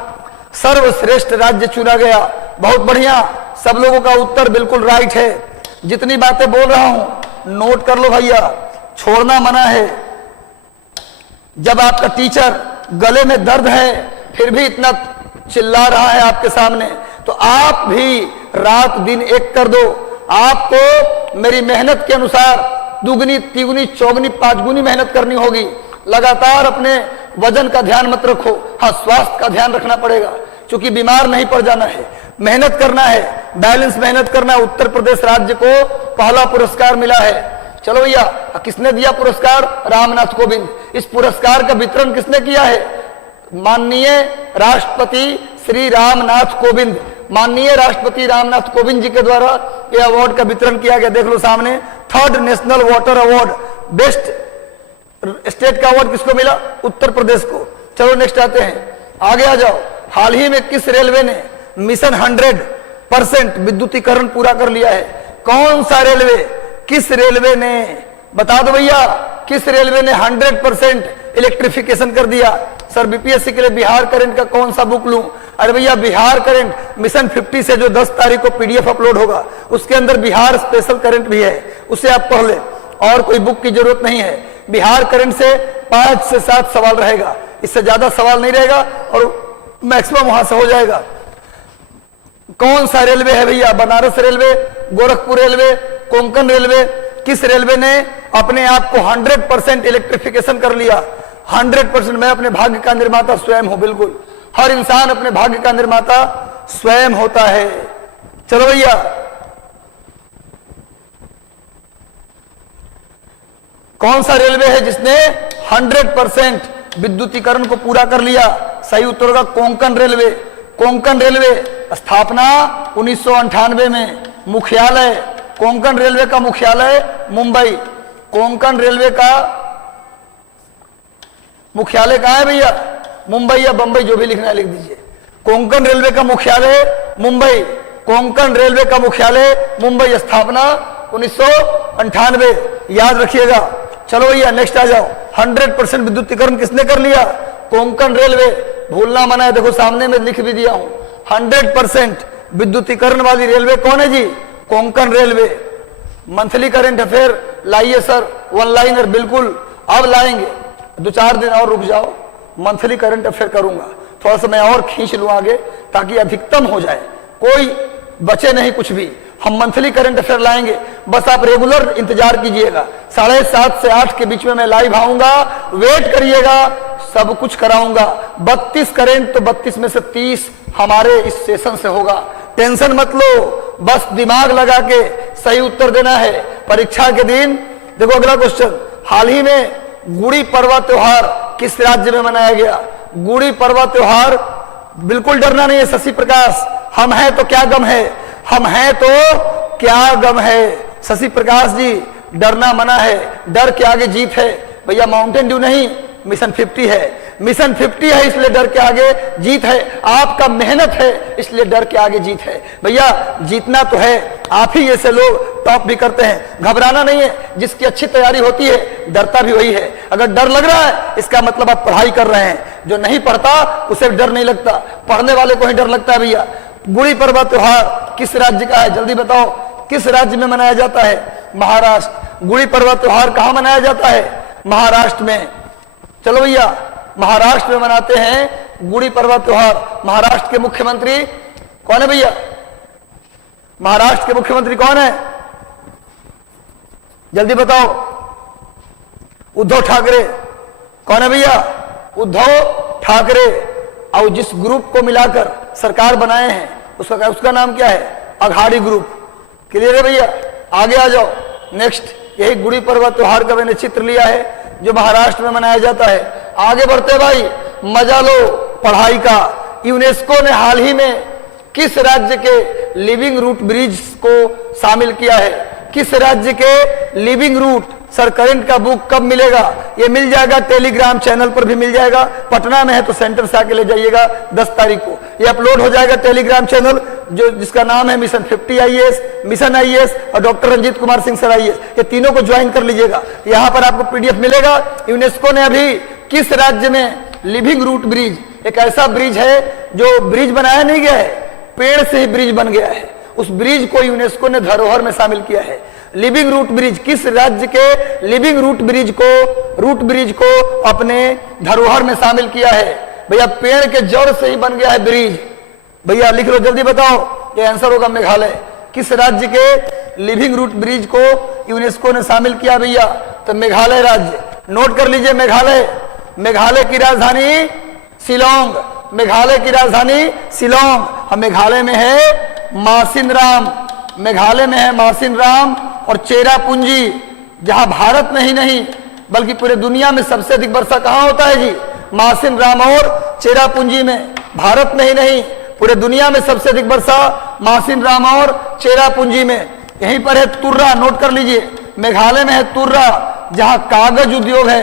सर्वश्रेष्ठ राज्य चुना गया? बहुत बढ़िया, सब लोगों का उत्तर बिल्कुल राइट है। जितनी बातें बोल रहा हूं नोट कर लो भैया, छोड़ना मना है। जब आपका टीचर गले में दर्द है फिर भी इतना चिल्ला रहा है आपके सामने, तो आप भी रात दिन एक कर दो। आपको मेरी मेहनत के अनुसार दुगनी, तिगुनी, चौगुनी, 5 गुनी मेहनत करनी होगी। लगातार अपने वजन का ध्यान मत रखो, हाँ स्वास्थ्य का ध्यान रखना पड़ेगा, क्योंकि बीमार नहीं पड़ जाना है। मेहनत करना है, बैलेंस मेहनत करना है। उत्तर प्रदेश राज्य को पहला पुरस्कार मिला है। चलो भैया, किसने दिया पुरस्कार? रामनाथ कोविंद। इस पुरस्कार का वितरण किसने किया है? माननीय राष्ट्रपति श्री रामनाथ कोविंद, माननीय राष्ट्रपति रामनाथ कोविंद जी के द्वारा यह अवार्ड का वितरण किया गया। देख लो सामने, 3rd national water award, best state का अवार्ड किसको मिला? उत्तर प्रदेश को। चलो नेक्स्ट आते हैं, आगे आ जाओ। हाल ही में किस रेलवे ने मिशन 100% विद्युतीकरण पूरा कर लिया है? कौन सा रेलवे? किस रेलवे ने? बता दो भैया, किस रेलवे ने 100% इलेक्ट्रिफिकेशन कर दिया? सर बीपीएससी के लिए बिहार करंट का कौन सा बुक लूं? अरे भैया, बिहार करंट मिशन 50 से जो 10 तारीख को पीडीएफ अपलोड होगा, उसके अंदर बिहार स्पेशल करंट भी है, उसे आप पढ़ ले, और कोई बुक की जरूरत नहीं है। बिहार करंट से 5 से 7 सवाल रहेगा, इससे ज्यादा सवाल नहीं रहेगा, और मैक्सिमम वहां से हो जाएगा। कौन सा रेलवे है भैया? Banaras railway, Gorakhpur railway, Konkan railway. किस रेलवे ने अपने आप को 100% इलेक्ट्रिफिकेशन कर लिया? 100%। मैं अपने भाग्य का निर्माता स्वयं हूं, बिल्कुल हर इंसान अपने भाग्य का निर्माता स्वयं होता है। चलो भैया, कौन सा रेलवे है जिसने 100% विद्युतीकरण को पूरा कर लिया? सही उत्तर होगा कोंकण रेलवे। कोंकण रेलवे स्थापना 1998 में, मुख्यालय कोंकण रेलवे का मुख्यालय मुंबई। कोंकण रेलवे का मुख्यालय कहाँ है भैया? मुंबई या बंबई, जो भी लिखना है लिख दीजिए। कोंकण रेलवे का मुख्यालय मुंबई। कोंकण रेलवे का मुख्यालय मुंबई, स्थापना 1998, याद रखिएगा। चलो भैया नेक्स्ट आ जाओ। 100% विद्युतीकरण किसने कर लिया? कोंकण रेलवे। भूलना मना है, देखो सामने में लिख भी दिया हूं। 100% विद्युतीकरण वाली रेलवे कौन है जी? Konkan railway. Monthly current affair लाइए सर, वन लाइनर बिल्कुल अब लाएंगे, 2-4 दिन और रुक जाओ, मंथली करंट अफेयर करूंगा। थोड़ा सा मैं और खींच लूं आगे ताकि अधिकतम हो जाए, कोई बचे नहीं कुछ भी। हम मंथली करंट अफेयर लाएंगे, बस आप रेगुलर इंतजार कीजिएगा। 7:30 से 8 के बीच में मैं लाइव आऊंगा, वेट करिएगा, सब कुछ कराऊंगा। 32 करंट तो 32 में से 30 हमारे इस सेशन से होगा। टेंशन मत लो, बस दिमाग लगा के सही उत्तर देना है परीक्षा के दिन। देखो अगला क्वेश्चन, हाल ही में गुड़ी पड़वा त्योहार किस राज्य में मनाया गया? गुड़ी पड़वा त्योहार, बिल्कुल डरना नहीं है शशि प्रकाश, हम हैं तो क्या गम है, हम हैं तो क्या गम है। शशि प्रकाश जी डरना मना है, डर के आगे जीत है भैया। माउंटेन ड्यू नहीं, मिशन 50 है। मिशन 50 है इसलिए डर के आगे जीत है। आपका मेहनत है इसलिए डर के आगे जीत है भैया। जीतना तो है, आप ही जैसे लोग टॉप भी करते हैं। घबराना नहीं है, जिसकी अच्छी तैयारी होती है डरता भी वही है। अगर डर लग रहा है इसका मतलब आप पढ़ाई कर रहे हैं। जो नहीं पढ़ता उसे डर नहीं लगता, पढ़ने वाले को ही डर लगता है भैया। गुड़ी पड़वा त्योहार किस राज्य का है? जल्दी बताओ, किस राज्य में मनाया जाता है? महाराष्ट्र। गुड़ी पड़वा त्योहार कहां मनाया जाता है? महाराष्ट्र में। चलो भैया, महाराष्ट्र में मनाते हैं गुड़ी पड़वा त्योहार। महाराष्ट्र के मुख्यमंत्री कौन है भैया? महाराष्ट्र के मुख्यमंत्री कौन है? जल्दी बताओ। उद्धव ठाकरे। कौन है भैया? उद्धव ठाकरे। और जिस ग्रुप को मिलाकर सरकार बनाए हैं उसका नाम क्या है? अघाड़ी ग्रुप। क्लियर है भैया? आगे आ जाओ नेक्स्ट। यही गुड़ी पड़वा त्योहार का मैंने चित्र लिया है जो महाराष्ट्र में मनाया जाता है। आगे बढ़ते भाई, मजा लो पढ़ाई का। यूनेस्को ने हाल ही में किस राज्य के लिविंग रूट ब्रिज को शामिल किया है? किस राज्य के लिविंग रूट? सर करंट का बुक कब मिलेगा? ये मिल जाएगा टेलीग्राम चैनल पर भी मिल जाएगा। पटना में है तो सेंटर से आके ले जाइएगा 10 तारीख को। ये अपलोड हो जाएगा टेलीग्राम चैनल जो जिसका नाम है मिशन 50 IAS, मिशन IAS और doctor Ranjit Kumar Singh sir IAS। ये तीनों को ज्वाइन कर लीजिएगा। यहाँ पर आपको PDF मिलेगा। यूनेस्को ने अभी किस राज्य में लिविंग रूट ब्रिज, एक ऐसा ब्रिज है जो ब्रिज बनाया नहीं गया है, पेड़ से ही ब्रिज बन गया है, उस ब्रिज को यूनेस्को ने धरोहर में शामिल किया है। लिविंग रूट ब्रिज, किस राज्य के लिविंग रूट ब्रिज को अपने धरोहर में शामिल किया है? भैया पेड़ के जड़ से ही बन गया है ब्रिज। भैया लिख लो, जल्दी बताओ। ये आंसर होगा मेघालय। किस राज्य के लिविंग रूट ब्रिज को यूनेस्को ने शामिल किया भैया? तो मेघालय राज्य। नोट कर लीजिए मेघालय। मेघालय की राजधानी शिलोंग। मेघालय की राजधानी शिलोंग। हम मेघालय में है मासिनराम। मेघालय में है मासिनराम और चेरापूंजी, जहां भारत में ही नहीं बल्कि पूरे दुनिया में सबसे अधिक वर्षा कहां होता है जी? मासिनराम और चेरापूंजी में। भारत में ही नहीं पूरे दुनिया में सबसे अधिक वर्षा मासिनराम और चेरापूंजी में। यहीं पर है तुर्रा, नोट कर लीजिए। मेघालय में है तुर्रा जहां कागज उद्योग है।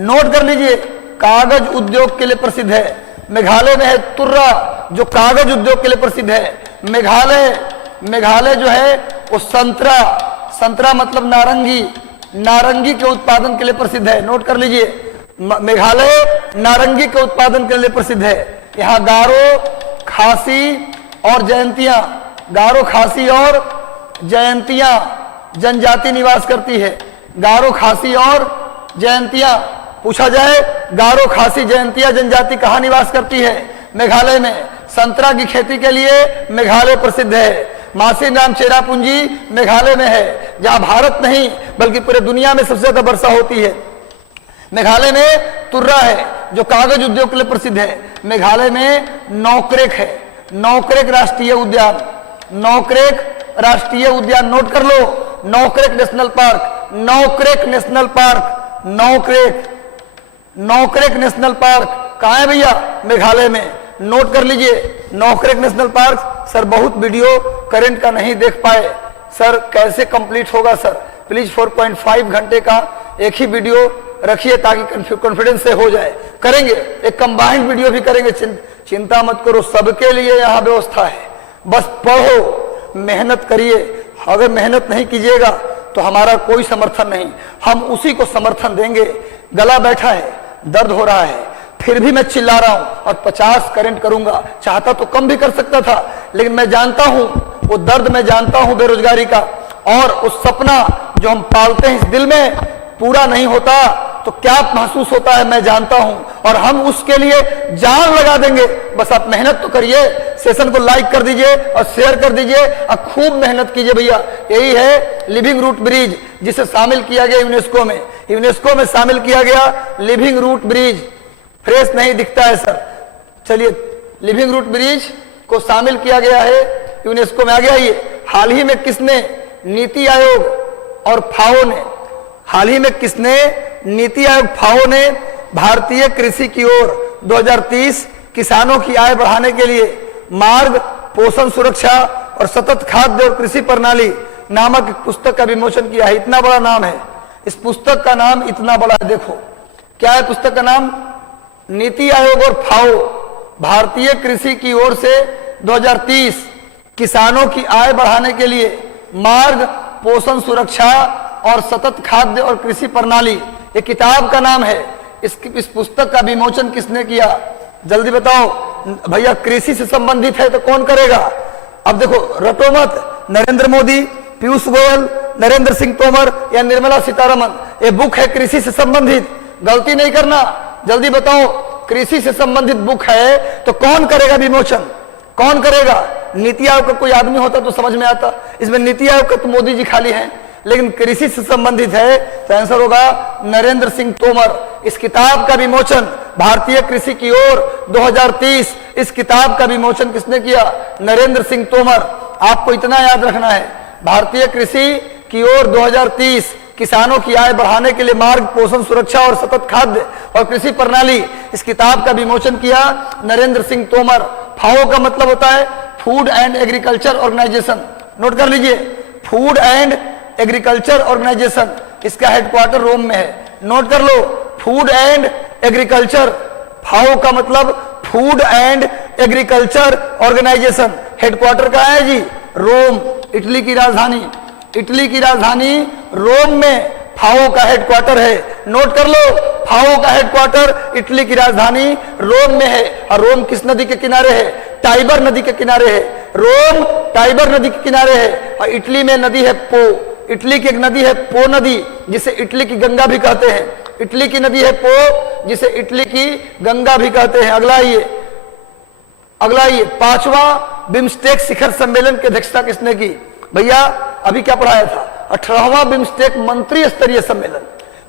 नोट कर लीजिए, कागज उद्योग के लिए प्रसिद्ध है। मेघालय में है तुर्रा जो कागज उद्योग के लिए प्रसिद्ध है। मेघालय जो है वो संतरा मतलब नारंगी के उत्पादन के लिए प्रसिद्ध है। नोट कर लीजिए, मेघालय नारंगी के उत्पादन के लिए प्रसिद्ध है। यहाँ गारो, खासी और जयंतियां जनजाति निवास करती है। गारो, खासी और जयंतियां। पूछा जाए गारो, खासी, जयंतिया जनजाति कहां निवास करती है? मेघालय में। संतरा की खेती के लिए मेघालय प्रसिद्ध है। मासिनराम चेरापूंजी मेघालय में है, जहां भारत नहीं बल्कि पूरे दुनिया में सबसे ज्यादा वर्षा होती है। मेघालय में तुर्रा है जो कागज उद्योग के लिए प्रसिद्ध है। मेघालय में नौकरेक है, नौकरेक राष्ट्रीय उद्यान। नौकरेक राष्ट्रीय उद्यान नोट कर लो। Nokrek national park, Nokrek national park, Nokrek national park कहाँ है भैया? मेघालय में। नोट कर लीजिए नौकरेक नेशनल पार्क। सर बहुत वीडियो करंट का नहीं देख पाए, सर कैसे कंप्लीट होगा? सर प्लीज 4.5 घंटे का एक ही वीडियो रखिए ताकि कॉन्फिडेंस से हो जाए। करेंगे एक कंबाइंड वीडियो भी करेंगे, चिंता मत करो, सबके लिए यहाँ व्यवस्था है। बस पढ़ो, मेहनत करिए। अगर मेहनत नहीं कीजिएगा तो हमारा कोई समर्थन नहीं, हम उसी को समर्थन देंगे। गला बैठा है, दर्द हो रहा है, फिर भी मैं चिल्ला रहा हूं और 50 करंट करूंगा। चाहता तो कम भी कर सकता था, लेकिन मैं जानता हूं वो दर्द, मैं जानता हूं बेरोजगारी का, और उस सपना जो हम पालते हैं इस दिल में पूरा नहीं होता तो क्या महसूस होता है मैं जानता हूं, और हम उसके लिए जान लगा देंगे। बस आप मेहनत तो करिए, सेशन को लाइक कर दीजिए और शेयर कर दीजिए और खूब मेहनत कीजिए भैया। यही है लिविंग रूट ब्रिज, जिसे शामिल किया गया यूनेस्को में। यूनेस्को में शामिल किया गया लिविंग रूट ब्रिज। फ्रेश नहीं दिखता है सर, चलिए लिविंग रूट ब्रिज को शामिल किया गया है यूनेस्को में। आ गया ये हाल ही में किसने, नीति आयोग और फाओ ने, हाल ही में किसने, नीति आयोग फाओ ने भारतीय कृषि की ओर 2030 किसानों की आय बढ़ाने के लिए मार्ग, पोषण सुरक्षा और सतत खाद्य और कृषि प्रणाली नामक पुस्तक का विमोचन किया है। इतना बड़ा नाम है, इस पुस्तक का नाम इतना बड़ा है। देखो क्या है पुस्तक का नाम, नीति आयोग और फाओ भारतीय कृषि की ओर से 2030 किसानों की आय बढ़ाने के लिए मार्ग, पोषण सुरक्षा और सतत खाद्य और कृषि प्रणाली, ये किताब का नाम है। इस पुस्तक का विमोचन किसने किया, जल्दी बताओ भैया। कृषि से संबंधित है तो कौन करेगा। अब देखो रटो मत, नरेंद्र मोदी, पीयूष गोयल, नरेंद्र सिंह तोमर या निर्मला सीतारमन, ये बुक है कृषि से संबंधित। गलती नहीं करना, जल्दी बताओ। कृषि से संबंधित बुक है तो कौन करेगा विमोचन, कौन करेगा। नीति आयोग का कोई आदमी होता तो समझ में आता, इसमें नीति आयोग का तो मोदी जी खाली हैं, लेकिन कृषि से संबंधित है तो आंसर होगा नरेंद्र सिंह तोमर। इस किताब का विमोचन भारतीय कृषि की ओर 2030, इस किताब का विमोचन किसने किया, नरेंद्र सिंह तोमर। आपको इतना याद रखना है, भारतीय कृषि की ओर 2030 किसानों की आय बढ़ाने के लिए मार्ग, पोषण सुरक्षा और सतत खाद्य और कृषि प्रणाली, इस किताब का विमोचन किया नरेंद्र सिंह तोमर। फाओ का मतलब होता है फूड एंड एग्रीकल्चर ऑर्गेनाइजेशन, नोट कर लीजिए, फूड एंड एग्रीकल्चर ऑर्गेनाइजेशन, इसका हेडक्वार्टर रोम में है, नोट कर लो। फूड एंड एग्रीकल्चर, फाओ का मतलब food and agriculture organisation, headquarter का है जी रोम, इटली की राजधानी, इटली की राजधानी रोम में फाओ का हेडक्वार्टर है। नोट कर लो, फाओ का हेडक्वार्टर इटली की राजधानी रोम में है। और रोम किस नदी के किनारे है, टाइबर नदी के किनारे है। रोम टाइबर नदी के किनारे है और इटली में नदी है पो, इटली की एक नदी है पो नदी, जिसे इटली की गंगा भी कहते हैं। इटली की नदी है पो, जिसे इटली की गंगा भी कहते हैं। अगला ये 5वां बिम्स्टेक शिखर सम्मेलन की अध्यक्षता किसने की भैया। अभी क्या पढ़ाया था, 18वां बिम्स्टेक मंत्री स्तरीय सम्मेलन।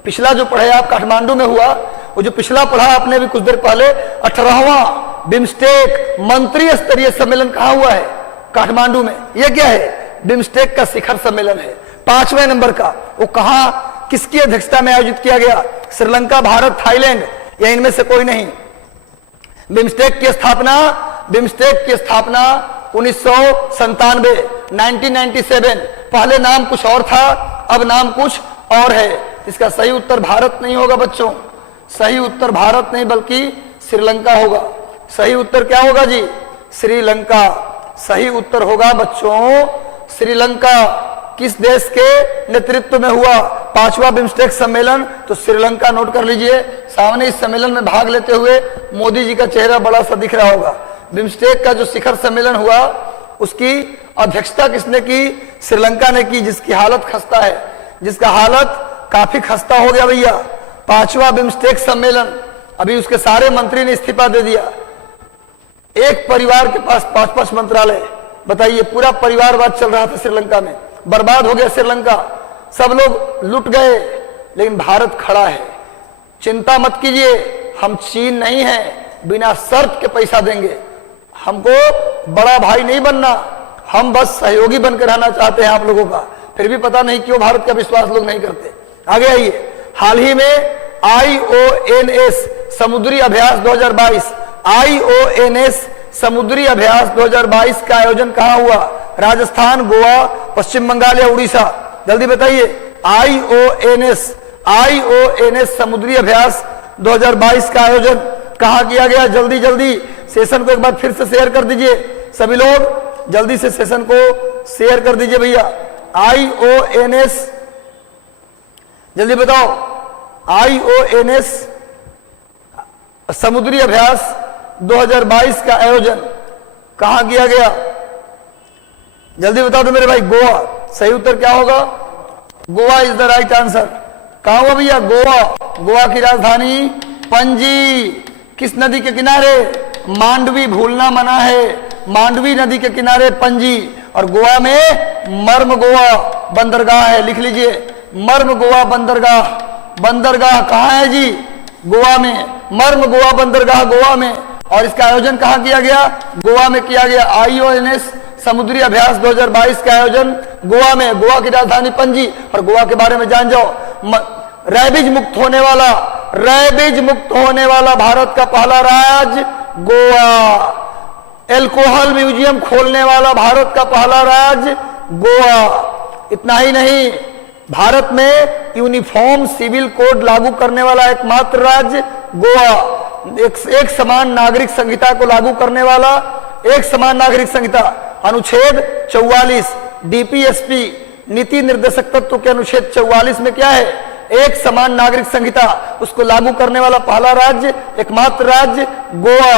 पिछला जो पढ़ाया आप काठमांडू में हुआ, वो जो पिछला पढ़ा आपने भी कुछ देर पहले, 18वां बिम्स्टेक मंत्री स्तरीय सम्मेलन कहाँ हुआ है, काठमांडू में। ये क्या है, बिम्स्टेक का शिखर सम्मेलन है 5वें नंबर का। वो कहाँ, किसकी अध्यक्षता में आयोजित किया गया, श्रीलंका, भारत, थाईलैंड या इनमें से कोई नहीं। बिम्स्टेक की स्थापना 1997, 1997। पहले नाम कुछ और था, अब नाम कुछ और है। इसका सही उत्तर भारत नहीं होगा बच्चों, सही उत्तर भारत नहीं बल्कि श्रीलंका होगा। सही उत्तर क्या होगा जी, श्रीलंका। सही उत्तर होगा बच्चों श्रीलंका। किस देश के नेतृत्व में हुआ 5वां बिम्स्टेक सम्मेलन, तो श्रीलंका। नोट कर लीजिए, सामने इस सम्मेलन में भाग लेते हुए मोदी जी का चेहरा बड़ा सा दिख रहा होगा। बिम्स्टेक का जो शिखर सम्मेलन हुआ उसकी अध्यक्षता किसने की, श्रीलंका ने की, जिसकी हालत खस्ता है, जिसका हालत काफी खस्ता हो गया भैया। 5वां बिम्स्टेक सम्मेलन, अभी उसके सारे मंत्री ने इस्तीफा दे दिया। एक परिवार के पास 5-5 मंत्रालय, बताइए, पूरा परिवारवाद चल रहा था श्रीलंका में, बर्बाद हो गया श्रीलंका, सब लोग लुट गए। लेकिन भारत खड़ा है, चिंता मत कीजिए, हम चीन नहीं है, बिना शर्त के पैसा देंगे। हमको बड़ा भाई नहीं बनना, हम बस सहयोगी बनकर रहना चाहते हैं आप लोगों का। फिर भी पता नहीं क्यों भारत का विश्वास लोग नहीं करते। आगे आइए, हाल ही में IONS समुद्री अभ्यास 2022, IONS समुद्री अभ्यास 2022 का आयोजन कहां हुआ, राजस्थान, गोवा, पश्चिम बंगाल या उड़ीसा, जल्दी बताइए। आईओएनएस समुद्री अभ्यास 2022 का आयोजन कहाँ किया गया? जल्दी जल्दी सेशन को एक बार फिर से शेयर कर दीजिए सभी लोग, जल्दी से सेशन को शेयर कर दीजिए भैया। आईओएनएस, जल्दी बताओ, आईओएनएस समुद्री अभ्यास 2022 का आयोजन कहां किया गया? जल्दी बता दो मेरे भाई। गोवा, सही उत्तर क्या होगा? Goa is the right answer. कहां हुआ भैया? गोवा। गोवा की राजधानी पणजी। किस नदी के किनारे? मांडवी, भूलना मना है। मांडवी नदी के किनारे पणजी। और गोवा में मर्म गोवा बंदरगाह है, लिख लीजिए, मर्म गोवा बंदरगाह। बंदरगाह कहां है जी? गोवा में। मर्म गोवा बंदरगाह गोवा में। और इसका आयोजन कहां किया गया? गोवा में किया गया। आईओएनएस समुद्री अभ्यास 2022 का आयोजन गोवा में, गोवा की राजधानी पणजी। और गोवा के बारे में जान जाओ, रैबिज मुक्त होने वाला, रैबिज मुक्त होने वाला भारत का पहला राज्य गोवा। एल्कोहल म्यूजियम खोलने वाला भारत का पहला राज्य गोवा। इतना ही नहीं, भारत में यूनिफॉर्म सिविल कोड लागू करने वाला एकमात्र राज्य गोवा। एक समान नागरिक संहिता को लागू करने वाला, एक समान नागरिक संहिता, अनुच्छेद 44 डीपीएसपी नीति निर्देशक तत्व के अनुच्छेद 44 में क्या है? एक समान नागरिक संहिता, उसको लागू करने वाला पहला राज्य, एकमात्र राज्य गोवा।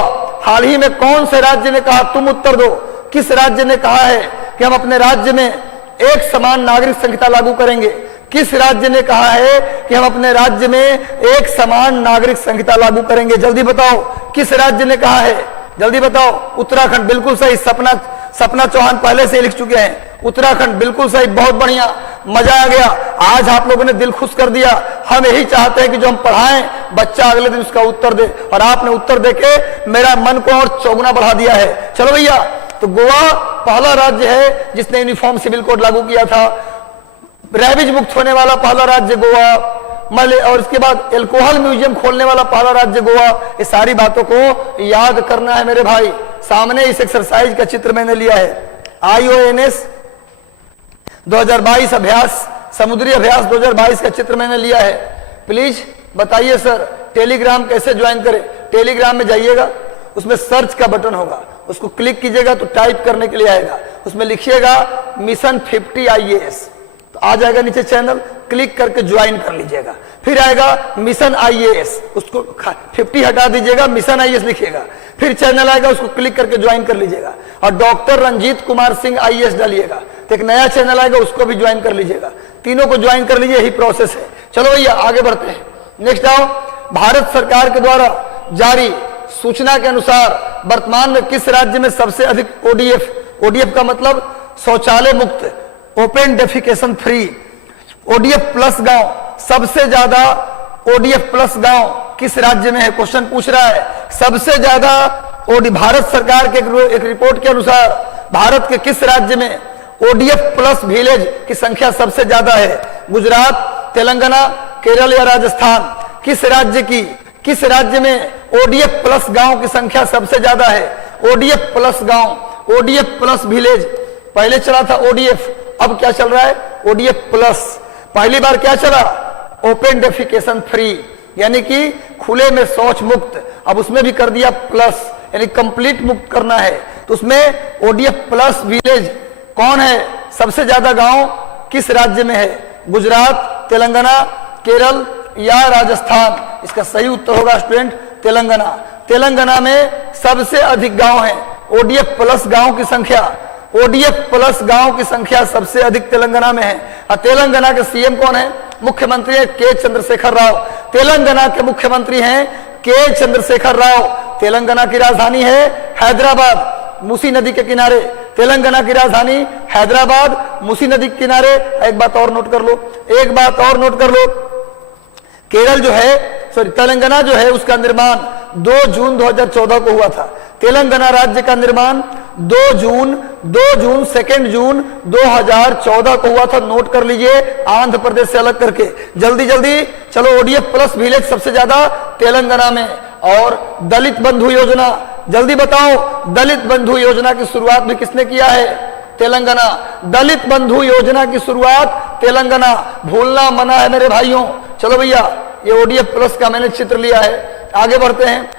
हाल ही में कौन से राज्य ने कहा? तुम उत्तर दो, किस राज्य ने कहा है कि हम अपने राज्य में एक समान नागरिक संहिता लागू करेंगे? किस राज्य ने कहा है कि हम अपने राज्य में एक समान नागरिक संहिता लागू करेंगे? जल्दी बताओ, किस राज्य ने कहा है? जल्दी बताओ। उत्तराखंड, बिल्कुल सही। सपना चौहान पहले से लिख चुके हैं। उत्तराखंड, बिल्कुल सही, बहुत बढ़िया, मजा आ गया। आज आप लोगों ने दिल खुश कर दिया। हम यही चाहते हैं कि जो हम पढ़ाएं बच्चा अगले दिन उसका उत्तर दे, और आपने उत्तर देके मेरा मन को और चौगुना बढ़ा दिया है। चलो भैया, तो गोवा पहला राज्य है जिसने यूनिफॉर्म सिविल कोड लागू किया था। रैबिज मुक्त होने वाला पहला राज्य गोवा। और इसके बाद एल्कोहल म्यूजियम खोलने वाला पहला राज्य गोवा। ये सारी बातों को याद करना है मेरे भाई। सामने इस एक्सरसाइज का चित्र मैंने लिया है। आईओएनएस 2022 अभ्यास, समुद्री अभ्यास 2022 का चित्र मैंने लिया है। प्लीज बताइए सर, टेलीग्राम कैसे ज्वाइन करें? टेलीग्राम में जाइएगा, उसमें सर्च का बटन होगा, उसको क्लिक कीजिएगा तो टाइप करने के लिए आएगा। उसमें लिखिएगा मिशन 50 आईएएस, तो आ जाएगा नीचे चैनल, क्लिक करके ज्वाइन कर लीजिएगा। फिर आएगा मिशन आईएएस, उसको 50 हटा दीजिएगा, मिशन आईएएस लिखिएगा। फिर चैनल आएगा, उसको क्लिक करके ज्वाइन कर लीजिएगा। और डॉक्टर रंजीत कुमार सिंह आईएएस डालिएगा तो एक नया चैनल आएगा, उसको भी ज्वाइन कर लीजिएगा। तीनों को ज्वाइन कर लीजिए, यही प्रोसेस है। चलो भैया आगे बढ़ते हैं। नेक्स्ट आओ। भारत सरकार के द्वारा जारी सूचना के अनुसार वर्तमान में किस राज्य में सबसे अधिक ओडीएफ का मतलब शौचालय मुक्त, open defecation free, ODF plus गांव, सबसे ज्यादा ओडीएफ प्लस गांव किस राज्य में है? क्वेश्चन पूछ रहा है। सबसे ज्यादा भारत सरकार के एक रिपोर्ट के अनुसार भारत के किस राज्य में ओडीएफ प्लस विलेज की संख्या सबसे ज्यादा है? गुजरात, तेलंगाना, केरल या राजस्थान? किस राज्य में ओडीएफ प्लस गांव की संख्या सबसे ज्यादा है? ओडीएफ प्लस गांव, ओडीएफ प्लस विलेज। पहले चला था ओडीएफ, अब क्या चल रहा है? ODF plus. पहली बार क्या चला? ओपन डेफिकेशन फ्री, यानी कि खुले में शौच मुक्त। अब उसमें भी कर दिया प्लस, यानी कंप्लीट मुक्त करना है। तो उसमें ओडीएफ प्लस विलेज कौन है? सबसे ज्यादा गांव किस राज्य में है? गुजरात, तेलंगाना, केरल या राजस्थान? इसका सही उत्तर होगा स्टूडेंट तेलंगाना। तेलंगाना में सबसे अधिक गांव है। ओडीएफ प्लस गांव की संख्या, ओडीएफ प्लस गांव की संख्या सबसे अधिक तेलंगाना में है। और तेलंगाना के सीएम कौन है? मुख्यमंत्री है के चंद्रशेखर राव। तेलंगाना के मुख्यमंत्री हैं के चंद्रशेखर राव। तेलंगाना की राजधानी है हैदराबाद, मूसी नदी के किनारे। तेलंगाना की राजधानी हैदराबाद, मूसी नदी के किनारे। एक बात और नोट कर लो, एक बात और नोट कर लो। केरल जो है, सॉरी तेलंगाना जो है, उसका निर्माण 2 जून 2014 को हुआ था। तेलंगाना राज्य का निर्माण 2 जून 2 जून 2014 को हुआ था। नोट कर लीजिए, आंध्र प्रदेश से अलग करके। जल्दी जल्दी चलो। ओडीएफ प्लस विलेज सबसे ज्यादा तेलंगाना में। और दलित बंधु योजना, जल्दी बताओ, दलित बंधु योजना की शुरुआत भी किसने किया है? तेलंगाना। दलित बंधु योजना की शुरुआत तेलंगाना भूलना मना है मेरे भाइयों। चलो भैया, ये ODF प्लस का मैंने चित्र लिया है, आगे बढ़ते हैं।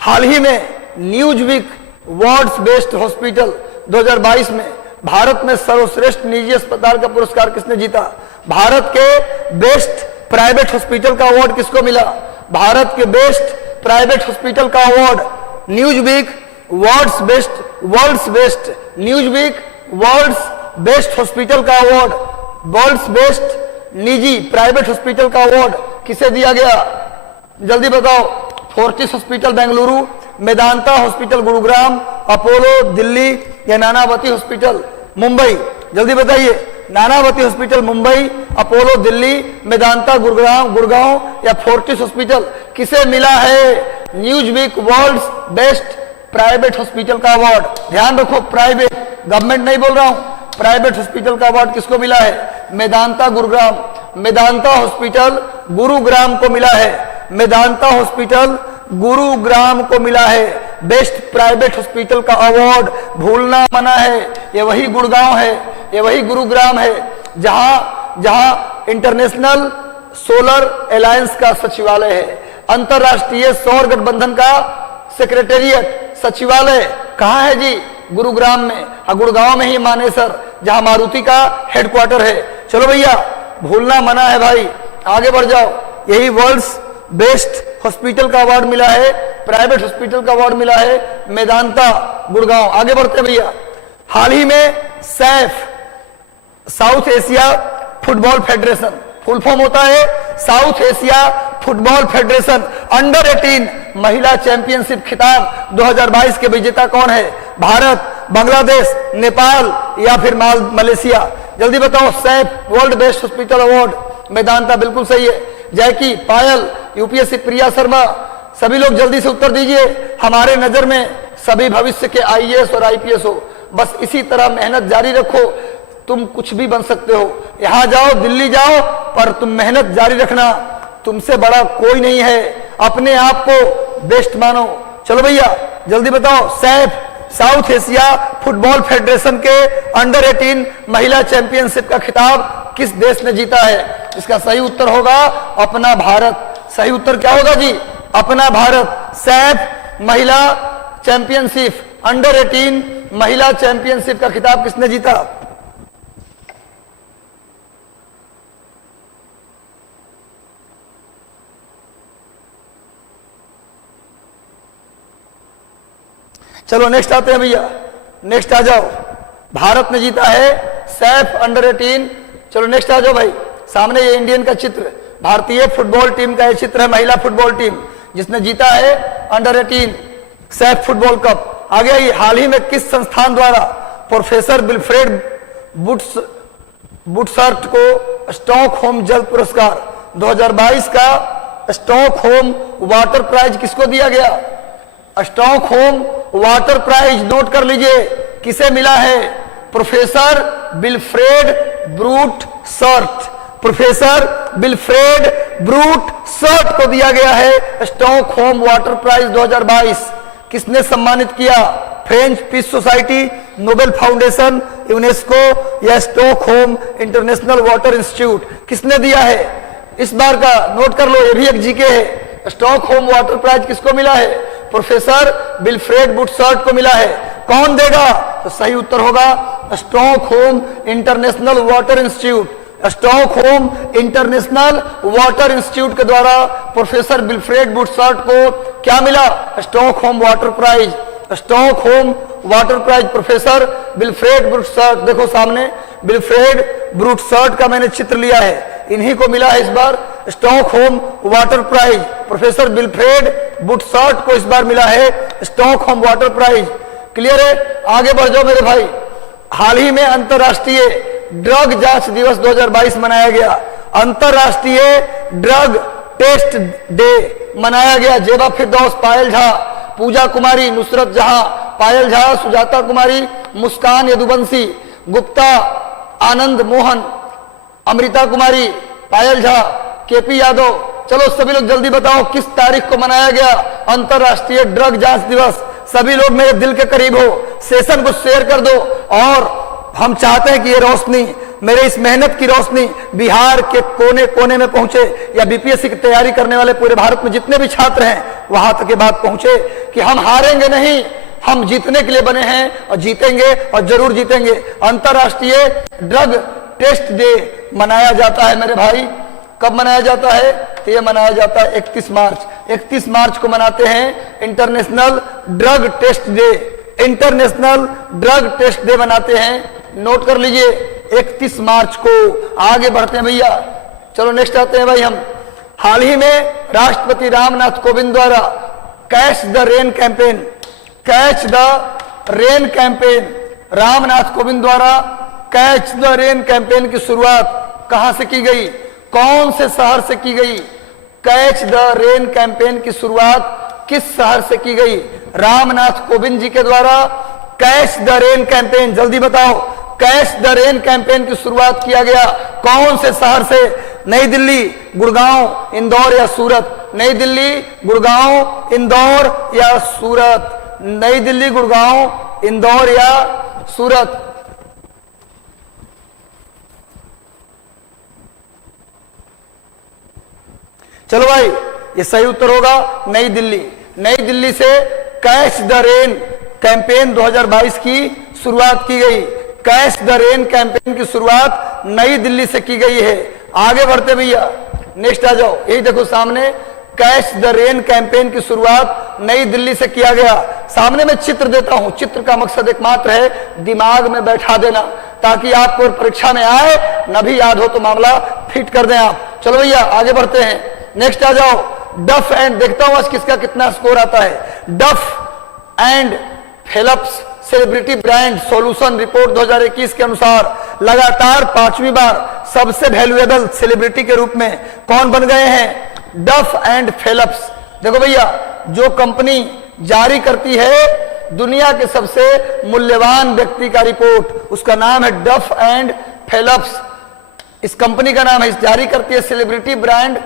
हाल ही में Newsweek world's best hospital 2022 में भारत में सर्वश्रेष्ठ निजी अस्पताल का पुरस्कार किसने जीता? भारत के बेस्ट प्राइवेट हॉस्पिटल का अवार्ड किसको मिला? भारत के बेस्ट प्राइवेट हॉस्पिटल का award Newsweek world's best Newsweek world's best hospital का अवार्ड, वर्ल्ड्स बेस्ट निजी प्राइवेट हॉस्पिटल का अवार्ड किसे दिया गया? जल्दी बताओ। फोर्टिस हॉस्पिटल बेंगलुरु, मेदांता हॉस्पिटल गुरुग्राम, अपोलो दिल्ली या नानावती हॉस्पिटल मुंबई? जल्दी बताइए। नानावती हॉस्पिटल मुंबई, अपोलो दिल्ली, मेदांता गुड़गांव या फोर्टिस हॉस्पिटल? किसे मिला है Newsweek world's best private hospital का अवार्ड? ध्यान रखो, प्राइवेट, गवर्नमेंट नहीं बोल रहा हूं, प्राइवेट हॉस्पिटल का अवार्ड किसको मिला है? मेदांता गुरुग्राम, मेदांता हॉस्पिटल गुरुग्राम को मिला है, मेदांता हॉस्पिटल गुरुग्राम को मिला है बेस्ट प्राइवेट हॉस्पिटल का अवार्ड। भूलना मना है, ये वही गुड़गांव है, ये वही गुरुग्राम है जहां इंटरनेशनल सोलर अलायंस का सचिवालय है, अंतरराष्ट्रीय सौर गठबंधन का सेक्रेटेरिएट सचिवालय कहाँ है जी? गुरुग्राम में, गुड़गांव में ही मानेसर, जहां मारुति का हेडक्वार्टर है। चलो भैया, भूलना मना है भाई, आगे बढ़ जाओ। यही वर्ल्ड्स बेस्ट हॉस्पिटल का अवार्ड मिला है, प्राइवेट हॉस्पिटल का अवार्ड मिला है मेदांता गुड़गांव। आगे बढ़ते भैया। हाल ही में Saif south Asia football federation, full form होता है south Asia football federation under 18 महिला चैंपियनशिप खिताब 2022 के विजेता कौन है? भारत, बांग्लादेश, नेपाल या फिर मलेशिया? जल्दी बताओ। Saif world best hospital award Medanta, बिल्कुल सही है। जैकी, पायल, यूपीएससी प्रिया शर्मा, सभी लोग जल्दी से उत्तर दीजिए। हमारे नजर में सभी भविष्य के आईएएस और आईपीएस हो, बस इसी तरह मेहनत जारी रखो, तुम कुछ भी बन सकते हो। यहां जाओ, दिल्ली जाओ, पर तुम मेहनत जारी रखना, तुमसे बड़ा कोई नहीं है, अपने आप को बेस्ट मानो। चलो भैया, जल्दी बताओ। Saif south Asia football federation के अंडर 18 महिला चैंपियनशिप का खिताब किस देश ने जीता है? इसका सही उत्तर होगा अपना भारत। सही उत्तर क्या होगा जी? अपना भारत। सैफ महिला चैंपियनशिप अंडर 18 महिला चैंपियनशिप का खिताब किसने जीता? चलो नेक्स्ट आते हैं भैया, नेक्स्ट आ जाओ। भारत ने जीता है सैफ अंडर 18। चलो नेक्स्ट आ जाओ भाई। सामने ये इंडियन का चित्र, भारतीय फुटबॉल टीम का ये चित्र है, महिला फुटबॉल टीम जिसने जीता है अंडर 18 सैफ फुटबॉल कप। आगे आइए। हाल ही में किस संस्थान द्वारा प्रोफेसर विल्फ्रेड बुटसर्ट को स्टॉकहोम जल पुरस्कार 2022 का स्टॉकहोम वाटर प्राइज किसको दिया गया? स्टॉकहोम वाटर प्राइज नोट कर लीजिए, किसे मिला है? Professor Wilfried Brutsaert, professor Wilfried Brutsaert को दिया गया है स्टॉकहोम वाटर प्राइज 2022। किसने सम्मानित किया? French Peace Society, Nobel Foundation, UNESCO या स्टॉकहोम इंटरनेशनल वाटर इंस्टीट्यूट? किसने दिया है इस बार का? नोट कर लो, ये भी एक जीके है। स्टॉकहोम वाटर प्राइज किसको मिला है? प्रोफेसर विल्फ्रेड बुटसर्ट को मिला है। कौन देगा? तो सही उत्तर होगा Stockholm international water institute. Stockholm international water institute के द्वारा प्रोफेसर विल्फ्रेड बुटसर्ट को क्या मिला? Stockholm water prize. Stockholm water prize professor Wilfried Brutsaert, देखो सामने विल्फ्रेड बुटसर्ट का मैंने चित्र लिया है, इन्हीं को मिला है इस बार Stockholm water prize. Professor Wilfried Brutsaert को इस बार मिला है स्टॉकहोम वाटर प्राइज। क्लियर है? आगे बढ़ जाओ मेरे भाई। हाल ही में अंतरराष्ट्रीय ड्रग जांच दिवस 2022 मनाया गया। अंतरराष्ट्रीय ड्रग टेस्ट डे मनाया गया। जेबा फिरदौस, पायल झा, पूजा कुमारी, नुसरत जहां, पायल झा, सुजाता कुमारी, मुस्कान यदुवंशी, गुप्ता, आनंद मोहन, अमृता कुमारी, पायल झा, केपी यादव। चलो सभी लोग जल्दी बताओ किस तारीख को मनाया गया अंतरराष्ट्रीय ड्रग जांच दिवस? सभी लोग मेरे दिल के करीब हो, सेशन को शेयर कर दो और हम चाहते हैं कि ये रोशनी मेरे इस मेहनत की रोशनी बिहार के कोने कोने में पहुंचे, या बीपीएससी की तैयारी करने वाले पूरे भारत में जितने भी छात्र हैं वहां तक ये बात पहुंचे कि हम हारेंगे नहीं, हम जीतने के लिए बने हैं और जीतेंगे और जरूर जीतेंगे। अंतरराष्ट्रीय ड्रग टेस्ट डे मनाया जाता है मेरे भाई। कब मनाया जाता है? तो ये मनाया जाता है 31 मार्च। 31 मार्च को मनाते हैं international drug test day. International drug test day मनाते हैं, नोट कर लीजिए 31 मार्च को। आगे बढ़ते हैं भैया, चलो नेक्स्ट आते हैं भाई हम। हाल ही में राष्ट्रपति रामनाथ कोविंद द्वारा catch the rain campaign, catch the rain campaign, Ramnath Kovind द्वारा कैच द रेन कैंपेन की शुरुआत कहां से की गई? कौन से शहर से की गई? कैच द रेन कैंपेन की शुरुआत किस शहर से की गई? रामनाथ कोविंद जी के द्वारा कैच द रेन कैंपेन, जल्दी बताओ, कैच द रेन कैंपेन की शुरुआत किया गया कौन से शहर से? नई दिल्ली, गुड़गांव, इंदौर या सूरत? नई दिल्ली, गुड़गांव, इंदौर या सूरत? नई दिल्ली, गुड़गांव, इंदौर या सूरत? चलो भाई, ये सही उत्तर होगा नई दिल्ली। नई दिल्ली से कैच द रेन कैंपेन 2022 की शुरुआत की गई। कैच द रेन कैंपेन की शुरुआत नई दिल्ली से की गई है। आगे बढ़ते भैया, नेक्स्ट आ जाओ। यही देखो सामने, कैच द रेन कैंपेन की शुरुआत नई दिल्ली से किया गया। सामने मैं चित्र देता हूं, चित्र का मकसद एकमात्र है दिमाग में बैठा देना, ताकि आपको परीक्षा में आए न भी याद हो तो मामला फिट कर दें आप। चलो भैया आगे बढ़ते हैं, नेक्स्ट आ जाओ। डफ एंड, देखता हूं आज किसका कितना स्कोर आता है। Duff and Phelps celebrity brand solution report 2021 के अनुसार लगातार 5वीं बार सबसे वैल्यूएबल सेलिब्रिटी के रूप में कौन बन गए हैं? डफ एंड फिलिप्स। देखो भैया, जो कंपनी जारी करती है दुनिया के सबसे मूल्यवान व्यक्ति का रिपोर्ट, उसका नाम है डफ एंड फिलिप्स। इस कंपनी का नाम है, जारी करती है celebrity brand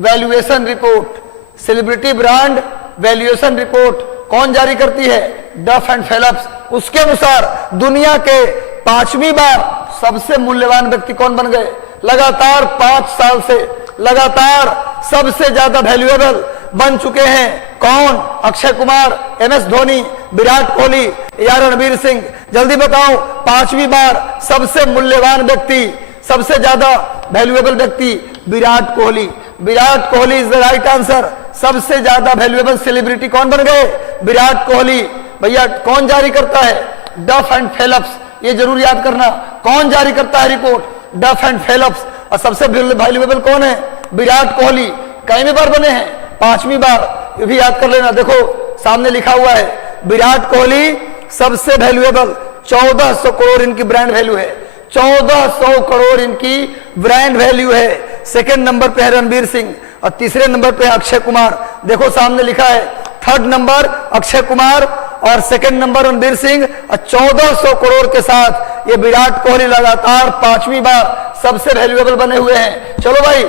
valuation report. Celebrity brand valuation report कौन जारी करती है? Duff and Philips. उसके अनुसार दुनिया के 5वीं बार सबसे मूल्यवान व्यक्ति कौन बन गए? लगातार 5 साल से लगातार सबसे ज्यादा वैल्यूएबल बन चुके हैं कौन? अक्षय कुमार, MS धोनी, विराट कोहली या रणवीर सिंह? जल्दी बताओ, 5वीं बार सबसे मूल्यवान व्यक्ति, सबसे ज्यादा वैल्यूएबल व्यक्ति Virat Kohli. Virat Kohli is the right answer. सबसे ज्यादा वैल्यूएबल सेलिब्रिटी कौन बन गए? विराट कोहली। भैया कौन जारी करता है? Duff and Philips. ये जरूर याद करना, कौन जारी करता है रिपोर्ट? डफ एंड फिलिप्स। और सबसे वैल्यूएबल कौन है? विराट कोहली। कई बार बने हैं? 5वीं बार। ये भी याद कर लेना, देखो सामने लिखा हुआ है विराट कोहली सबसे वैल्यूएबल, 1400 करोड़ इनकी ब्रांड वैल्यू है। 1400 करोड़ इनकी ब्रांड वैल्यू है। सेकंड नंबर पे है रणवीर सिंह और तीसरे नंबर पे है अक्षय कुमार। देखो सामने लिखा है, थर्ड नंबर अक्षय कुमार और सेकंड नंबर रणवीर सिंह और 1400 करोड़ के साथ ये विराट कोहली लगातार 5वीं बार सबसे वैल्यूएबल बने हुए हैं। चलो भाई,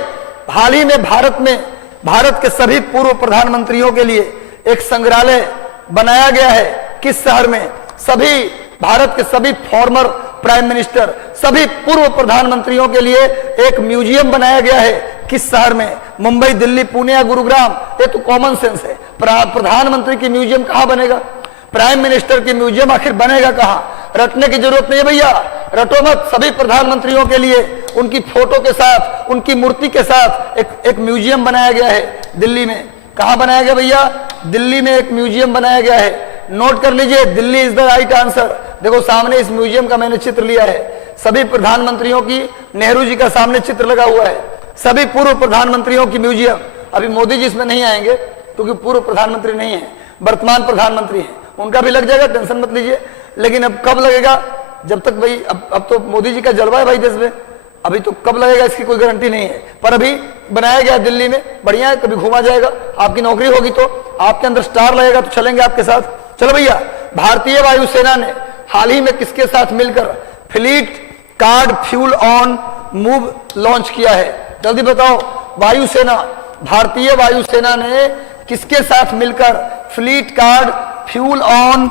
हाल ही में भारत के सभी पूर्व प्रधानमंत्रियों के लिए एक संग्रहालय बनाया गया है। किस शहर में? सभी भारत के सभी फॉर्मर प्राइम मिनिस्टर, सभी पूर्व प्रधानमंत्रियों के लिए एक म्यूजियम बनाया गया है। किस शहर में? मुंबई, दिल्ली, पुणे या गुरुग्राम? ये तो कॉमन सेंस है। प्रधानमंत्री की म्यूजियम कहां बनेगा? प्राइम मिनिस्टर की म्यूजियम आखिर बनेगा कहां? रटने की जरूरत नहीं है भैया, रटो मत। सभी प्रधानमंत्रियों के लिए उनकी फोटो के साथ, उनकी मूर्ति के साथ एक म्यूजियम बनाया गया है दिल्ली में। कहां बनाया गया भैया? दिल्ली में एक म्यूजियम बनाया गया है। नोट कर लीजिए, Delhi is the right answer. देखो सामने इस म्यूजियम का मैंने चित्र लिया है। सभी प्रधानमंत्रियों की, नेहरू जी का सामने चित्र लगा हुआ है। सभी पूर्व प्रधानमंत्रियों की म्यूजियम। अभी मोदी जी इसमें नहीं आएंगे क्योंकि पूर्व प्रधानमंत्री नहीं है, वर्तमान प्रधानमंत्री हैं। उनका भी लग जाएगा, टेंशन मत लीजिए। लेकिन अब कब लगेगा? जब तक भाई अब तो मोदी जी का जलवा है भाई देश में। अभी तो कब लगेगा इसकी कोई गारंटी नहीं है, पर अभी बनाया गया दिल्ली में। बढ़िया है, कभी घूमा जाएगा। आपकी नौकरी होगी तो आपके अंदर स्टार लगेगा तो चलेंगे आपके साथ। चलो भैया, भारतीय वायुसेना ने हाल ही में किसके साथ मिलकर fleet card fuel on move launch किया है? जल्दी बताओ, वायुसेना, भारतीय वायुसेना ने किसके साथ मिलकर fleet card fuel on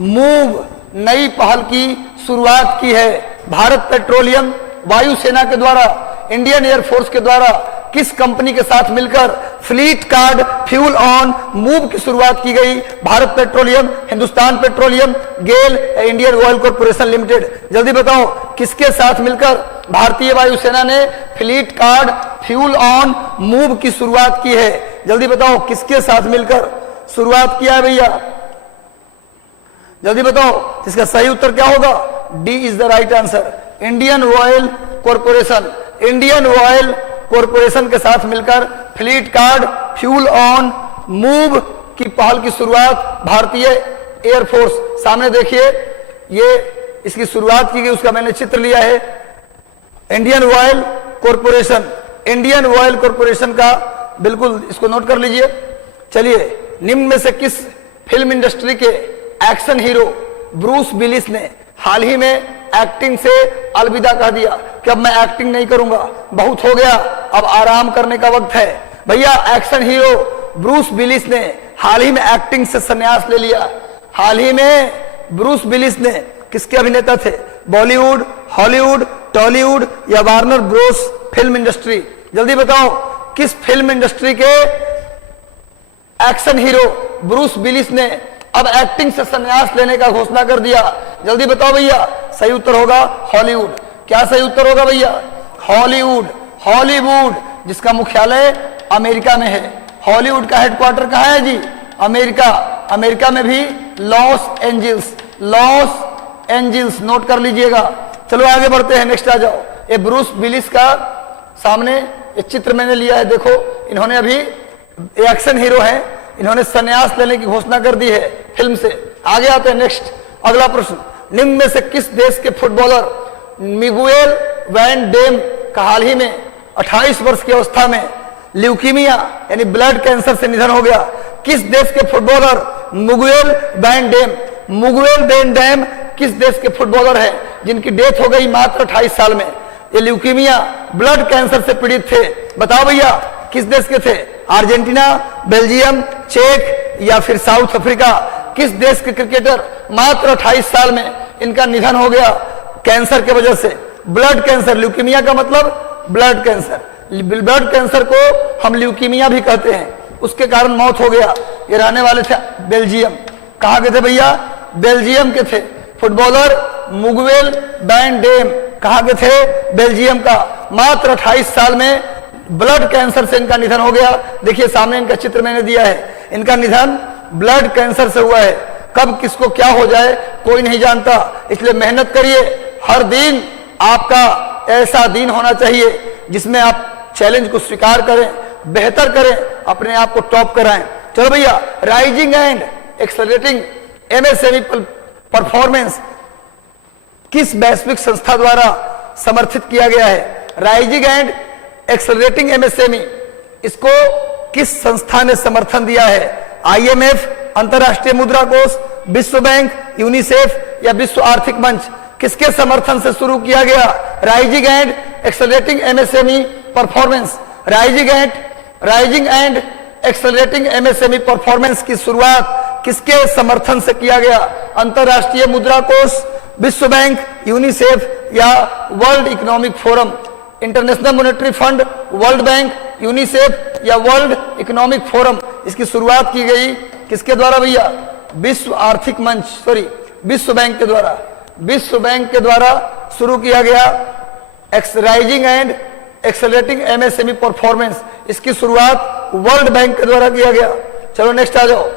move नई पहल की शुरुआत की है? भारत पेट्रोलियम, वायुसेना के द्वारा, इंडियन एयरफोर्स के द्वारा किस कंपनी के साथ मिलकर fleet card fuel on move की शुरुआत की गई? भारत पेट्रोलियम, हिंदुस्तान पेट्रोलियम, गेल, इंडियन ऑयल कॉर्पोरेशन लिमिटेड। जल्दी बताओ किसके साथ मिलकर भारतीय वायुसेना ने fleet card fuel on move की शुरुआत की है? जल्दी बताओ किसके साथ मिलकर शुरुआत किया है भैया? जल्दी बताओ, इसका सही उत्तर क्या होगा? D is the right answer, Indian oil corporation. Indian oil corporation के साथ मिलकर fleet card fuel on move की पहल की शुरुआत भारतीय एयरफोर्स, सामने देखिए ये इसकी शुरुआत की गई, उसका मैंने चित्र लिया है। Indian oil corporation, Indian oil corporation का, बिल्कुल इसको नोट कर लीजिए। चलिए, निम्न में से किस फिल्म इंडस्ट्री के एक्शन हीरो ब्रूस विलिस ने हाल ही में एक्टिंग से अलविदा कह दिया कि अब मैं एक्टिंग नहीं करूंगा, बहुत हो गया, अब आराम करने का वक्त है? भैया, एक्शन हीरो ब्रूस विलिस ने हाल ही में एक्टिंग से संन्यास ले लिया। हाल ही में ब्रूस विलिस ने, किसके अभिनेता थे? बॉलीवुड, हॉलीवुड, टॉलीवुड या वार्नर ब्रोस फिल्म इंडस्ट्री? जल्दी बताओ किस फिल्म इंडस्ट्री के एक्शन हीरो ब्रूस विलिस ने अब एक्टिंग से संन्यास लेने का घोषणा कर दिया? जल्दी बताओ भैया, सही उत्तर होगा हॉलीवुड। क्या सही उत्तर होगा भैया? हॉलीवुड। हॉलीवुड जिसका मुख्यालय अमेरिका में है। हॉलीवुड का हेडक्वार्टर कहां है जी? अमेरिका। अमेरिका में भी Los Angeles, Los Angeles, note कर लीजिएगा। चलो आगे बढ़ते हैं, नेक्स्ट आ जाओ। ये ब्रूस विलिस का सामने ये चित्र मैंने लिया है, देखो इन्होंने अभी एक्शन हीरो हैं, इन्होंने संन्यास लेने की घोषणा कर दी है फिल्म से। आगे आते हैं, नेक्स्ट अगला प्रश्न। निम्न में से किस देश के फुटबॉलर मिगुएल वैन डेम का हाल ही में 28 वर्ष की अवस्था में ल्यूकीमिया यानी ब्लड कैंसर से निधन हो गया? किस देश के footballer Miguel van Dam, Miguel van Dam किस देश के फुटबॉलर हैं जिनकी डेथ हो गई मात्र 28 साल में? ये ल्यूकीमिया ब्लड कैंसर से पीड़ित थे। बताओ भैया किस देश के थे? अर्जेंटीना, बेल्जियम, चेक या फिर साउथ अफ्रीका? किस देश के क्रिकेटर मात्र 28 साल में इनका निधन हो गया कैंसर के वजह से? ब्लड कैंसर, ल्यूकीमिया का मतलब ब्लड कैंसर, ब्लड कैंसर को हम ल्यूकीमिया भी कहते हैं, उसके कारण मौत हो गया। ये रहने वाले थे बेल्जियम। कहाँ के थे भैया? बेल्जियम के थे। फुटबॉलर मुगुएल वैन डेम कहाँ के थे? बेल्जियम का। मात्र 28 साल में ब्लड कैंसर से इनका निधन हो गया। देखिए सामने इनका चित्र मैंने दिया है। इनका निधन ब्लड कैंसर से हुआ है। कब किसको क्या हो जाए कोई नहीं जानता, इसलिए मेहनत करिए। हर दिन आपका ऐसा दिन होना चाहिए जिसमें आप चैलेंज को स्वीकार करें, बेहतर करें, अपने आप को टॉप कराएं। चलो भैया, rising and accelerating MSME performance किस वैश्विक संस्था द्वारा समर्थित किया गया है? राइजिंग एंड एक्सेलरेटिंग एमएसएमई, इसको किस संस्था ने समर्थन दिया है? आईएमएफ, अंतरराष्ट्रीय मुद्रा कोष, विश्व बैंक, यूनिसेफ या विश्व आर्थिक मंच? किसके समर्थन से शुरू किया गया rising and accelerating MSME performance? Rising and accelerating MSME performance की शुरुआत किसके समर्थन से किया गया? अंतरराष्ट्रीय मुद्रा कोष, विश्व बैंक, यूनिसेफ या world economic forum? International monetary fund, world bank, UNICEF या वर्ल्ड इकोनॉमिक फोरम? इसकी शुरुआत की गई किसके द्वारा भैया? विश्व आर्थिक मंच, सॉरी विश्व बैंक के द्वारा। विश्व बैंक के द्वारा शुरू किया गया rising and accelerating MSME performance. इसकी शुरुआत वर्ल्ड बैंक के द्वारा किया गया। चलो नेक्स्ट आ जाओ।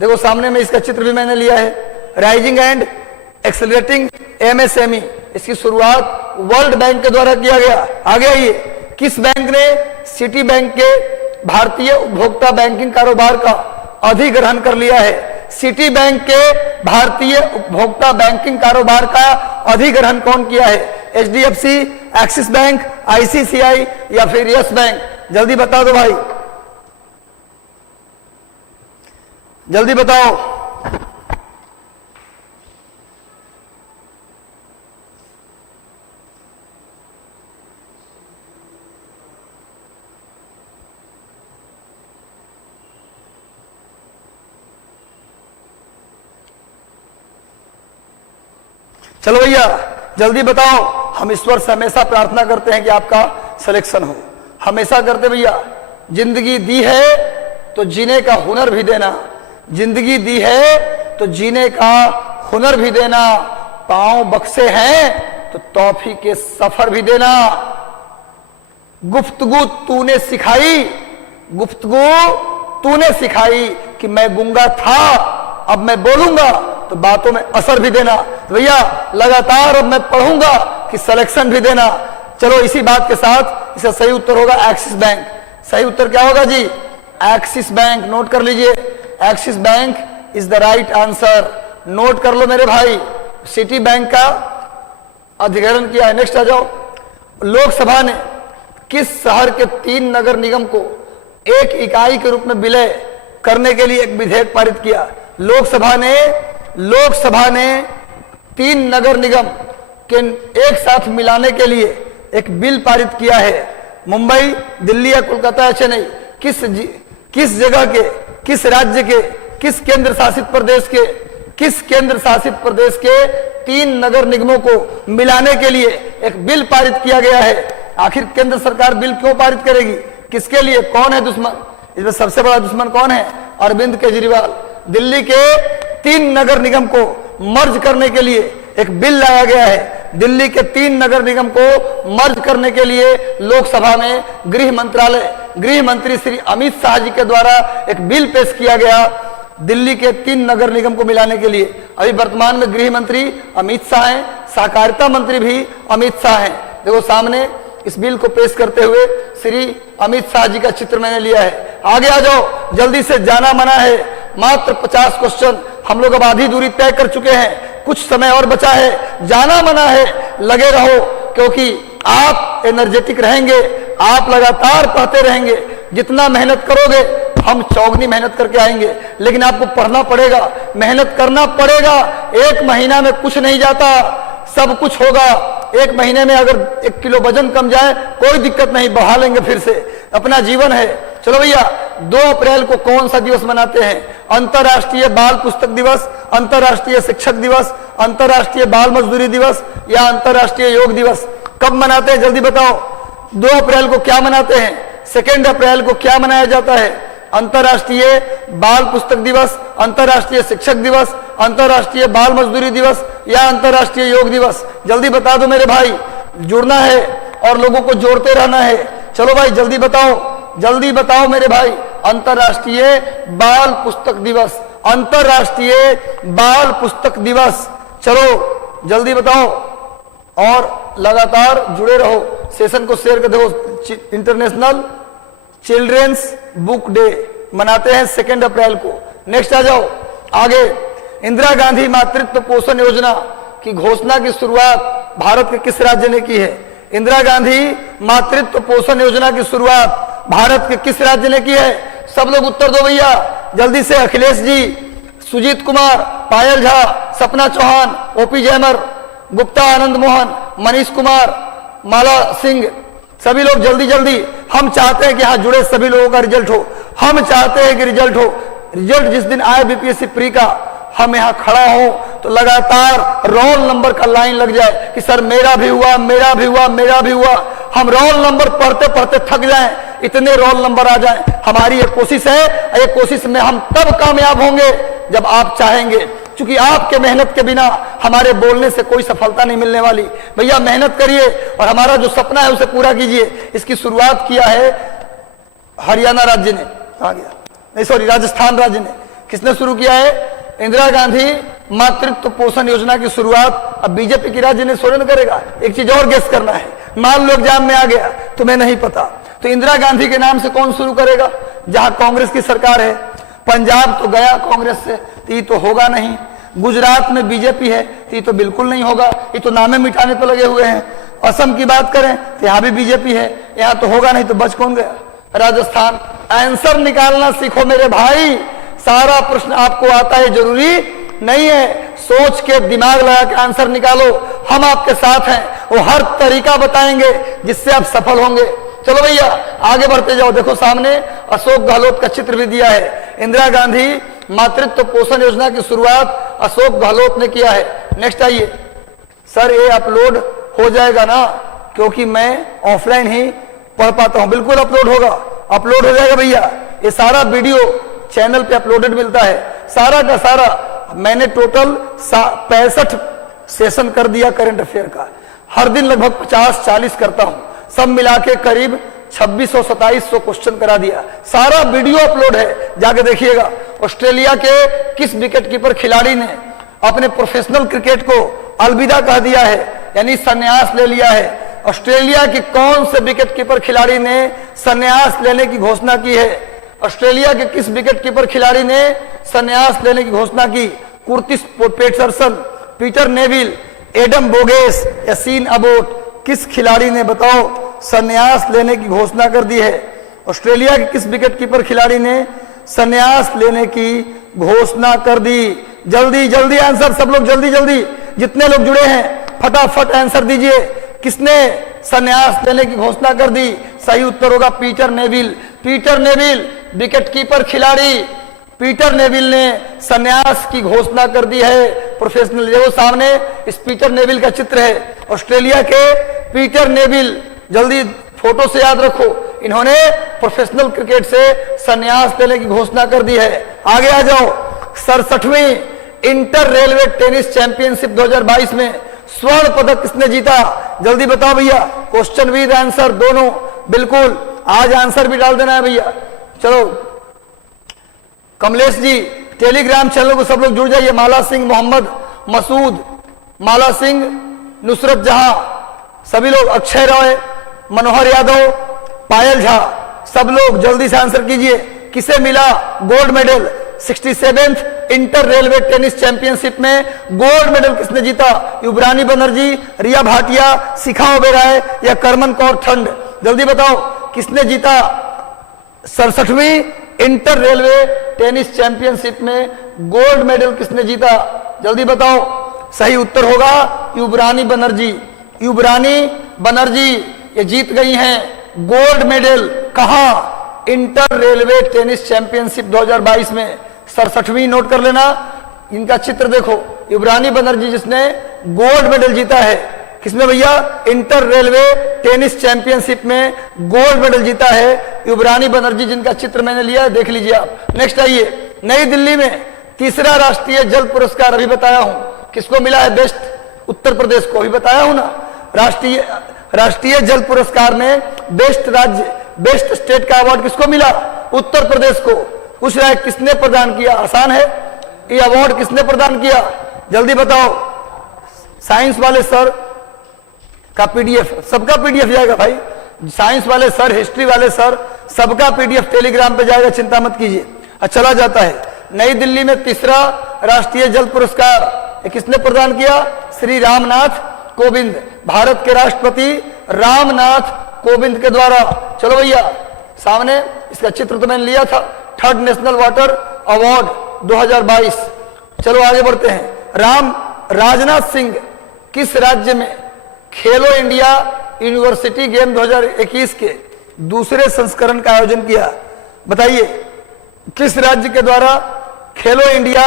देखो सामने में इसका चित्र भी मैंने लिया है। राइजिंग एंड एक्सेलरेटिंग एमएसएमई, इसकी शुरुआत वर्ल्ड बैंक के द्वारा किया गया। आगे आइए, किस बैंक ने सिटी बैंक के भारतीय उपभोक्ता बैंकिंग कारोबार का अधिग्रहण कर लिया है? सिटी बैंक के भारतीय उपभोक्ता बैंकिंग कारोबार का अधिग्रहण कौन किया है? एचडीएफसी, एक्सिस बैंक, आईसीसीआई या फिर यस बैंक? जल्दी बता दो भाई, जल्दी बताओ। चलो भैया जल्दी बताओ, हम ईश्वर से हमेशा प्रार्थना करते हैं कि आपका सिलेक्शन हो, हमेशा करते भैया। जिंदगी दी है तो जीने का हुनर भी देना, जिंदगी दी है तो जीने का हुनर भी देना, पांव बख्शे हैं तो तौफी के सफर भी देना। गुफ्तगू तूने सिखाई, गुफ्तगू तूने सिखाई कि मैं गूंगा था अब मैं बोलूंगा तो बातों में असर भी देना। तो भैया लगातार अब मैं पढ़ूंगा कि सिलेक्शन भी देना। चलो इसी बात के साथ इसका सही उत्तर होगा एक्सिस बैंक। सही उत्तर क्या होगा जी? Axis bank. नोट कर लीजिए, axis bank is the right answer. Note कर लो मेरे भाई। सिटी बैंक का अधिग्रहण किया है। नेक्स्ट आ जाओ। लोकसभा ने किस शहर के 3 नगर निगम को एक इकाई के रूप में विलय करने के लिए एक विधेयक पारित किया? लोकसभा ने 3 नगर निगम के एक साथ मिलाने के लिए एक बिल पारित किया है। मुंबई, दिल्ली या कोलकाता या चेन्नई, किस जगह के, किस राज्य के, किस केंद्र शासित प्रदेश के 3 नगर निगमों को मिलाने के लिए एक बिल पारित किया गया है? आखिर केंद्र सरकार बिल क्यों पारित करेगी? किसके लिए? कौन है दुश्मन? इसमें सबसे बड़ा दुश्मन कौन है? अरविंद केजरीवाल। दिल्ली के 3 नगर निगम को मर्ज करने के लिए एक बिल लाया गया है। दिल्ली के 3 नगर निगम को मर्ज करने के लिए लोकसभा में गृह मंत्री श्री अमित शाह जी के द्वारा एक बिल पेश किया गया दिल्ली के 3 नगर निगम को मिलाने के लिए। अभी वर्तमान में गृह मंत्री अमित शाह हैं, सहकारिता मंत्री भी अमित शाह हैं। देखो सामने इस बिल को पेश करते हुए श्री अमित शाह जी का चित्र मैंने लिया है। आगे आ जाओ, जल्दी से, जाना मना है। मात्र 50 क्वेश्चन, हम लोग अब आधी दूरी तय कर चुके हैं, कुछ समय और बचा है। जाना मना है, लगे रहो, क्योंकि आप एनर्जेटिक रहेंगे, आप लगातार पढ़ते रहेंगे। जितना मेहनत करोगे हम चौगनी मेहनत करके आएंगे, लेकिन आपको पढ़ना पड़ेगा, मेहनत करना पड़ेगा। 1 महीना में कुछ नहीं जाता, सब कुछ होगा। 1 महीने में अगर 1 किलो वजन कम जाए कोई दिक्कत नहीं, बढ़ा लेंगे फिर से, अपना जीवन है। चलो भैया, 2 अप्रैल को कौन सा दिवस मनाते हैं? अंतर्राष्ट्रीय बाल पुस्तक दिवस, अंतर्राष्ट्रीय शिक्षक दिवस, अंतर्राष्ट्रीय बाल मजदूरी दिवस या अंतर्राष्ट्रीय योग दिवस? कब मनाते हैं जल्दी बताओ। 2 अप्रैल को क्या मनाते हैं? 2 अप्रैल को क्या मनाया जाता है? अंतर्राष्ट्रीय बाल पुस्तक दिवस, अंतर्राष्ट्रीय शिक्षक दिवस, अंतर्राष्ट्रीय बाल मजदूरी दिवस या अंतर्राष्ट्रीय योग दिवस? जल्दी बता दो मेरे भाई, जुड़ना है और लोगों को जोड़ते रहना है। चलो भाई जल्दी बताओ, जल्दी बताओ मेरे भाई। अंतर्राष्ट्रीय बाल पुस्तक दिवस, अंतर्राष्ट्रीय बाल पुस्तक दिवस। चलो जल्दी बताओ और लगातार जुड़े रहो। सेशन को शेयर कर दो। इंटरनेशनल चिल्ड्रेंस बुक डे मनाते हैं 2 अप्रैल को। नेक्स्ट आ जाओ आगे। इंदिरा गांधी मातृत्व पोषण योजना की घोषणा की शुरुआत भारत के किस राज्य ने की है? इंदिरा गांधी मातृत्व पोषण योजना की शुरुआत भारत के किस राज्य ने की है? सब लोग उत्तर दो भैया जल्दी से। अखिलेश जी, सुजीत कुमार, पायल झा, सपना चौहान, ओपी जयमर, गुप्ता आनंद मोहन, मनीष कुमार, माला सिंह, सभी लोग जल्दी जल्दी। हम चाहते हैं कि यहाँ जुड़े सभी लोगों का रिजल्ट हो, हम चाहते हैं कि रिजल्ट हो। रिजल्ट जिस दिन आए बीपीएससी प्री का, हम यहाँ खड़ा हो तो लगातार रोल नंबर का लाइन लग जाए कि सर मेरा भी हुआ, मेरा भी हुआ, मेरा भी हुआ। हम रोल नंबर पढ़ते पढ़ते थक जाएं, इतने रोल नंबर आ जाएं। हमारी ये कोशिश है, ये कोशिश में हम तब कामयाब होंगे जब आप चाहेंगे, क्योंकि आपके मेहनत के बिना हमारे बोलने से कोई सफलता नहीं मिलने वाली। भैया मेहनत करिए और हमारा जो सपना है उसे पूरा कीजिए। इसकी शुरुआत किया है हरियाणा राज्य ने, आ गया नहीं सॉरी राजस्थान राज्य ने। किसने शुरू किया है? इंदिरा गांधी मातृत्व पोषण योजना की शुरुआत अब बीजेपी की राज्य ने स्वर्ण करेगा। एक चीज और गेस करना है, मान लो एग्जाम में आ गया, तुम्हें नहीं पता, तो इंदिरा गांधी के नाम से कौन शुरू करेगा? जहां कांग्रेस की सरकार है। पंजाब तो गया कांग्रेस से, तो ये तो होगा नहीं। गुजरात में बीजेपी है, तो ये तो बिल्कुल नहीं होगा, ये तो नामे मिटाने पर लगे हुए हैं। असम की बात करें तो यहाँ भी बीजेपी है, यहाँ तो होगा नहीं, तो बच कौन गया? राजस्थान। आंसर निकालना सीखो मेरे भाई। सारा प्रश्न आपको आता है जरूरी नहीं है, सोच के दिमाग लगा के आंसर निकालो। हम आपके साथ हैं, वो हर तरीका बताएंगे जिससे आप सफल होंगे। चलो भैया आगे बढ़ते जाओ। देखो सामने अशोक गहलोत का चित्र भी दिया है। इंदिरा गांधी मातृत्व पोषण योजना की शुरुआत अशोक गहलोत ने किया है। नेक्स्ट आइए सर, ये अपलोड हो जाएगा ना, क्योंकि मैं ऑफलाइन ही पढ़ पाता हूं। बिल्कुल अपलोड होगा, अपलोड हो जाएगा भैया। ये सारा वीडियो चैनल पे अपलोडेड मिलता है, सारा का सारा। मैंने टोटल 65 सेशन कर दिया करंट अफेयर का। हर दिन लगभग 50-40 करता हूं, सब मिला के करीब 2600-2700 क्वेश्चन करा दिया। सारा वीडियो अपलोड है, जाके देखिएगा। ऑस्ट्रेलिया के किस विकेट कीपर खिलाड़ी ने अपने प्रोफेशनल क्रिकेट को अलविदा कह दिया है, यानी संन्यास ले लिया है? ऑस्ट्रेलिया के कौन से विकेट कीपर खिलाड़ी ने संन्यास लेने की घोषणा की है? ऑस्ट्रेलिया के किस विकेट कीपर खिलाड़ी ने संन्यास लेने की घोषणा की? कुर्टिस पेटरसन, पीटर नेविल, एडम बोगेस या सीन अबोट, किस खिलाड़ी ने बताओ संन्यास लेने की घोषणा कर दी है? ऑस्ट्रेलिया के किस विकेट कीपर खिलाड़ी ने संन्यास लेने की घोषणा कर दी? जल्दी जल्दी आंसर, सब लोग जल्दी जल्दी, जितने लोग जुड़े हैं फटाफट आंसर दीजिए। किसने संन्यास लेने की घोषणा कर दी? सही उत्तर होगा Peter Neville. Peter Neville wicket keeper खिलाड़ी पीटर नेविल ने संन्यास की घोषणा कर दी है प्रोफेशनल। देखो सामने इस पीटर नेविल का चित्र है, ऑस्ट्रेलिया के पीटर नेविल। जल्दी फोटो से याद रखो, इन्होंने प्रोफेशनल क्रिकेट से संन्यास लेने की घोषणा कर दी है। आगे आ जाओ। 67वीं इंटर रेलवे टेनिस चैंपियनशिप 2022 में स्वर्ण पदक किसने जीता? जल्दी बताओ भैया, क्वेश्चन विद आंसर दोनों। बिल्कुल आज आंसर भी डाल देना है भैया। चलो कमलेश जी, टेलीग्राम चैनल को सब लोग जुड़ जाइए। माला सिंह, मोहम्मद मसूद, माला सिंह, नुसरत जहां, सभी लोग, अक्षय रॉय, मनोहर यादव, पायल झा, सब लोग जल्दी से आंसर कीजिए। किसे मिला gold medal? 67th inter railway tennis championship में गोल्ड मेडल किसने जीता? युवरानी बनर्जी, रिया भाटिया, शिखा ओबेरॉय या करमन कौर ठंड? जल्दी बताओ किसने जीता 67वीं इंटर रेलवे टेनिस चैंपियनशिप में गोल्ड मेडल किसने जीता? जल्दी बताओ। सही उत्तर होगा युवरानी बनर्जी। युवरानी बनर्जी ये जीत गई हैं गोल्ड मेडल। कहां? इंटर रेलवे टेनिस चैंपियनशिप 2022 में। 67वीं नोट कर लेना। इनका चित्र देखो, युवरानी बनर्जी जिसने गोल्ड मेडल जीता है। किसमें भैया? इंटर रेलवे टेनिस चैंपियनशिप में गोल्ड मेडल जीता है युवरानी बनर्जी, जिनका चित्र मैंने लिया है, देख लीजिए आप। नेक्स्ट आइए। नई दिल्ली में तीसरा राष्ट्रीय जल पुरस्कार अभी बताया हूं किसको मिला है? बेस्ट, उत्तर प्रदेश को। अभी बताया हूं ना, राष्ट्रीय जल पुरस्कार में बेस्ट राज्य, बेस्ट स्टेट का अवार्ड किसको मिला? उत्तर प्रदेश को। पूछ रहा है किसने प्रदान किया? आसान है, ये अवार्ड किसने प्रदान किया? जल्दी बताओ। साइंस वाले सर का पीडीएफ, सबका पीडीएफ जाएगा भाई। साइंस वाले सर, हिस्ट्री वाले सर, सबका पीडीएफ टेलीग्राम पे जाएगा, चिंता मत कीजिए। चला जाता है। नई दिल्ली में तीसरा राष्ट्रीय जल पुरस्कार किसने प्रदान किया? श्री रामनाथ कोविंद, भारत के राष्ट्रपति रामनाथ कोविंद के द्वारा। चलो भैया, सामने इसका चित्र तो मैंने लिया था। Third national water award 2022। चलो आगे बढ़ते हैं। राजनाथ सिंह किस राज्य में खेलो इंडिया यूनिवर्सिटी गेम 2021 के दूसरे संस्करण का आयोजन किया? बताइए किस राज्य के द्वारा खेलो इंडिया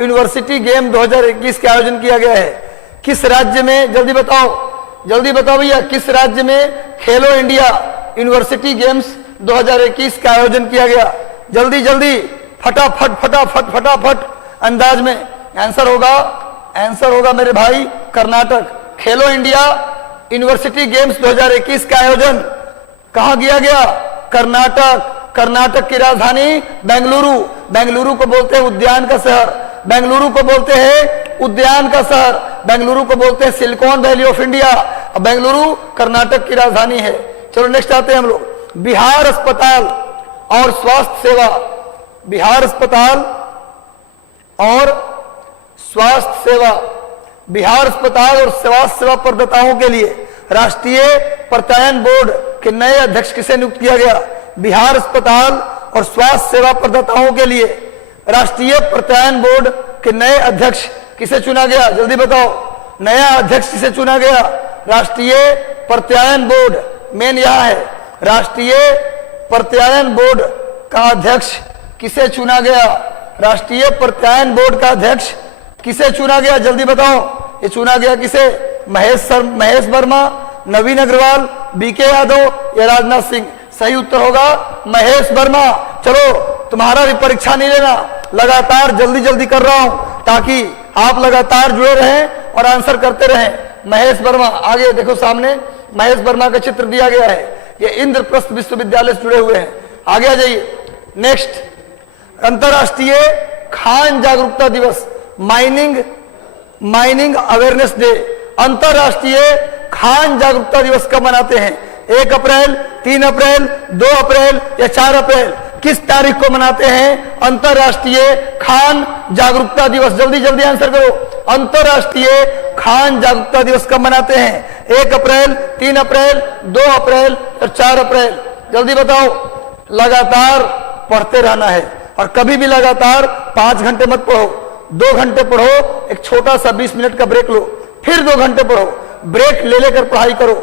यूनिवर्सिटी गेम 2021 का आयोजन किया गया है? किस राज्य में? जल्दी बताओ, जल्दी बताओ भैया, किस राज्य में खेलो इंडिया यूनिवर्सिटी गेम्स 2021 का आयोजन किया गया? जल्दी जल्दी, फटाफट फटाफट फटाफट अंदाज में आंसर होगा मेरे भाई कर्नाटक। खेलो इंडिया यूनिवर्सिटी गेम्स 2021 का आयोजन कहां किया गया? कर्नाटक। कर्नाटक की राजधानी बेंगलुरु। बेंगलुरु को बोलते हैं उद्यान का शहर, बेंगलुरु को बोलते हैं उद्यान का शहर, बेंगलुरु को बोलते हैं silicon valley of India. Bengaluru Karnataka की राजधानी है। चलो नेक्स्ट आते हैं हम लोग। बिहार अस्पताल और स्वास्थ्य सेवा, बिहार अस्पताल और स्वास्थ्य सेवा, बिहार अस्पताल और स्वास्थ्य सेवा प्रदाताओं के लिए राष्ट्रीय प्रत्यायन बोर्ड के नए अध्यक्ष किसे नियुक्त किया गया? बिहार अस्पताल और स्वास्थ्य सेवा प्रदाताओं के लिए राष्ट्रीय प्रत्यायन बोर्ड के नए अध्यक्ष किसे चुना गया? जल्दी बताओ, नया अध्यक्ष किसे चुना गया? राष्ट्रीय प्रत्यायन बोर्ड, मेन यह है, राष्ट्रीय प्रत्यायन बोर्ड का अध्यक्ष किसे चुना गया? राष्ट्रीय प्रत्यायन बोर्ड का अध्यक्ष किसे चुना गया? जल्दी बताओ, ये चुना गया किसे? महेश वर्मा, नवीन अग्रवाल, बीके यादव या राजनाथ सिंह? सही उत्तर होगा महेश वर्मा। चलो तुम्हारा भी परीक्षा नहीं लेना, लगातार जल्दी जल्दी कर रहा हूं ताकि आप लगातार जुड़े रहें और आंसर करते रहें। महेश वर्मा, आगे देखो सामने महेश वर्मा का चित्र दिया गया है, ये इंद्रप्रस्थ विश्वविद्यालय से जुड़े हुए हैं। आगे आ जाइए। नेक्स्ट, अंतरराष्ट्रीय खान जागरूकता दिवस, माइनिंग अवेयरनेस डे, अंतरराष्ट्रीय खान जागरूकता दिवस कब मनाते हैं? 1 अप्रैल, 3 अप्रैल, 2 अप्रैल या 4 अप्रैल? किस तारीख को मनाते हैं अंतरराष्ट्रीय खान जागरूकता दिवस? जल्दी जल्दी आंसर करो। अंतरराष्ट्रीय खान जागरूकता दिवस कब मनाते हैं? 1 अप्रैल, 3 अप्रैल, 2 अप्रैल और 4 अप्रैल? जल्दी बताओ। लगातार पढ़ते रहना है और कभी भी लगातार 5 घंटे मत पढ़ो, 2 घंटे पढ़ो, एक छोटा सा 20 मिनट का ब्रेक लो, फिर 2 घंटे पढ़ो, ब्रेक ले लेकर पढ़ाई करो।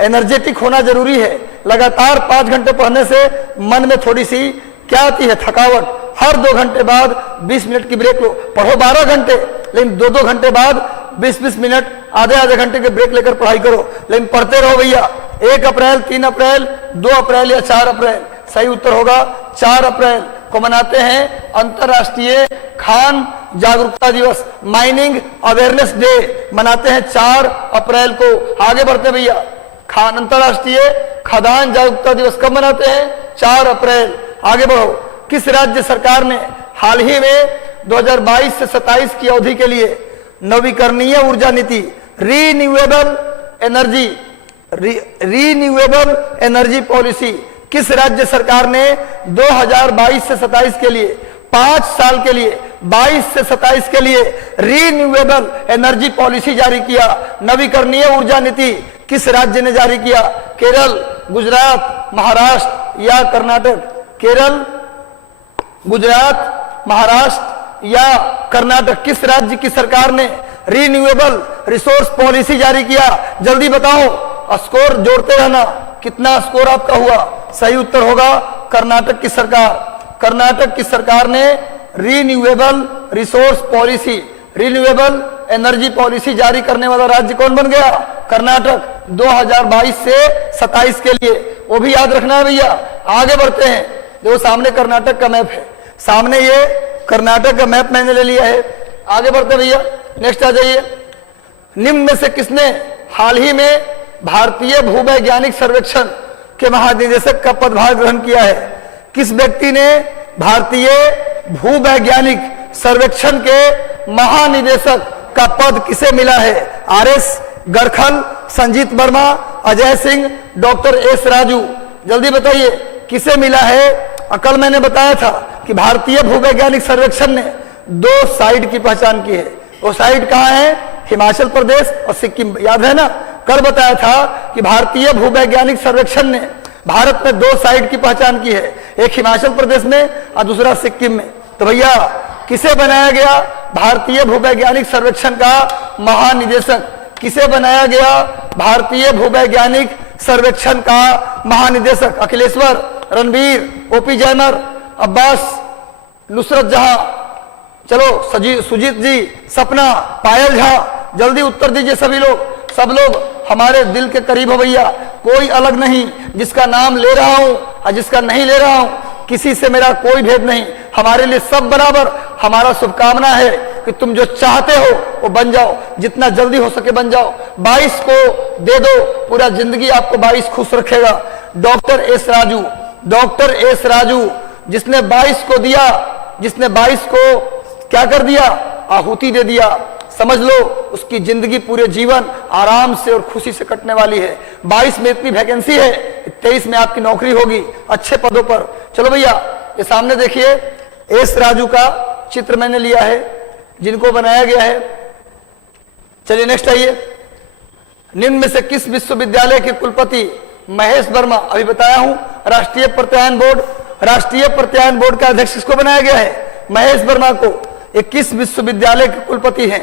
एनर्जेटिक होना जरूरी है। लगातार 5 घंटे पढ़ने से मन में थोड़ी सी क्या आती है, थकावट। हर 2 घंटे बाद 20 मिनट की ब्रेक लो। पढ़ो 12 घंटे, लेकिन 2-2 घंटे बाद 20-20 मिनट, आधे घंटे के ब्रेक लेकर पढ़ाई करो, लेकिन पढ़ते रहो भैया। 1 अप्रैल, 3 अप्रैल, 2 अप्रैल या 4 अप्रैल? सही उत्तर होगा 4 अप्रैल को मनाते हैं अंतरराष्ट्रीय खान जागरूकता दिवस, माइनिंग अवेयरनेस डे मनाते हैं 4 अप्रैल को। आगे बढ़ते भैया। खान अंतरराष्ट्रीय खदान जागरूकता दिवस कब मनाते हैं? 4 अप्रैल। आगे बढ़ो। किस राज्य सरकार ने हाल ही में 2022 से 27 की अवधि के लिए नवीकरणीय ऊर्जा नीति रीन्यूएबल एनर्जी पॉलिसी, किस राज्य सरकार ने 2022 से 27 के लिए 5 साल के लिए 22 से 27 के लिए रीन्यूएबल एनर्जी पॉलिसी जारी किया? नवीकरणीय ऊर्जा नीति किस राज्य ने जारी किया? केरल, गुजरात, महाराष्ट्र या कर्नाटक? केरल, गुजरात, महाराष्ट्र या कर्नाटक? किस राज्य की सरकार ने रीन्यूएबल रिसोर्स पॉलिसी जारी किया? जल्दी बताओ। स्कोर जोड़ते रहना, कितना स्कोर आपका हुआ? सही उत्तर होगा कर्नाटक की सरकार। कर्नाटक की सरकार ने renewable resource policy, renewable energy policy जारी करने वाला राज्य कौन बन गया? कर्नाटक। 2022 से 27 के लिए, वो भी याद रखना है भैया। आगे बढ़ते हैं। देखो सामने कर्नाटक का मैप है, सामने ये कर्नाटक का मैप मैंने ले लिया है। आगे बढ़ते भैया। नेक्स्ट आ जाइए। निम्न में से किसने हाल ही में भारतीय भूवैज्ञानिक सर्वेक्षण के महानिदेशक का पदभार ग्रहण किया है? किस व्यक्ति ने भारतीय भूवैज्ञानिक सर्वेक्षण के महानिदेशक का पद किसे मिला है? RS Garhkhal, Sanjeet Verma, Ajay Singh, doctor S Raju? जल्दी बताइए किसे मिला है? कल मैंने बताया था कि भारतीय भूवैज्ञानिक सर्वेक्षण ने 2 साइट की पहचान की है। वो साइट कहाँ है? हिमाचल प्रदेश और सिक्किम। याद है ना, कल बताया था कि भारतीय भूवैज्ञानिक सर्वेक्षण ने भारत में 2 साइट की पहचान की है, एक हिमाचल प्रदेश में और दूसरा सिक्किम में। तो भैया किसे बनाया गया भारतीय भूवैज्ञानिक सर्वेक्षण का महानिदेशक? किसे बनाया गया भारतीय भूवैज्ञानिक सर्वेक्षण का महानिदेशक? अखिलेश्वर, रणबीर, ओपी जैमर, अब्बास, नुसरत जहां? चलो सुजीत जी, सपना, पायल झा? जल्दी उत्तर दीजिए सभी लोग। सब लोग हमारे दिल के करीब हो भैया, कोई अलग नहीं। जिसका नाम ले रहा हूं और जिसका नहीं ले रहा हूं, किसी से मेरा कोई भेद नहीं। हमारे लिए सब बराबर। हमारा शुभकामना है कि तुम जो चाहते हो वो बन जाओ, जितना जल्दी हो सके बन जाओ। 22 को दे दो, पूरा जिंदगी आपको 22 खुश रखेगा। Doctor S Raju, doctor S Raju जिसने 22 को दिया, जिसने 22 को क्या कर दिया? आहुति दे दिया। समझ लो उसकी जिंदगी पूरे जीवन आराम से और खुशी से कटने वाली है। 22 में इतनी वैकेंसी है, 23 में आपकी नौकरी होगी अच्छे पदों पर। चलो भैया, ये सामने देखिए एस राजू का चित्र मैंने लिया है, जिनको बनाया गया है। चलिए नेक्स्ट आइए। निम्न में से किस विश्वविद्यालय के कुलपति महेश वर्मा? अभी बताया हूं, राष्ट्रीय प्रत्यायन बोर्ड। राष्ट्रीय प्रत्यायन बोर्ड का अध्यक्ष किसको बनाया गया है? महेश वर्मा को। 21 विश्वविद्यालय के कुलपति हैं।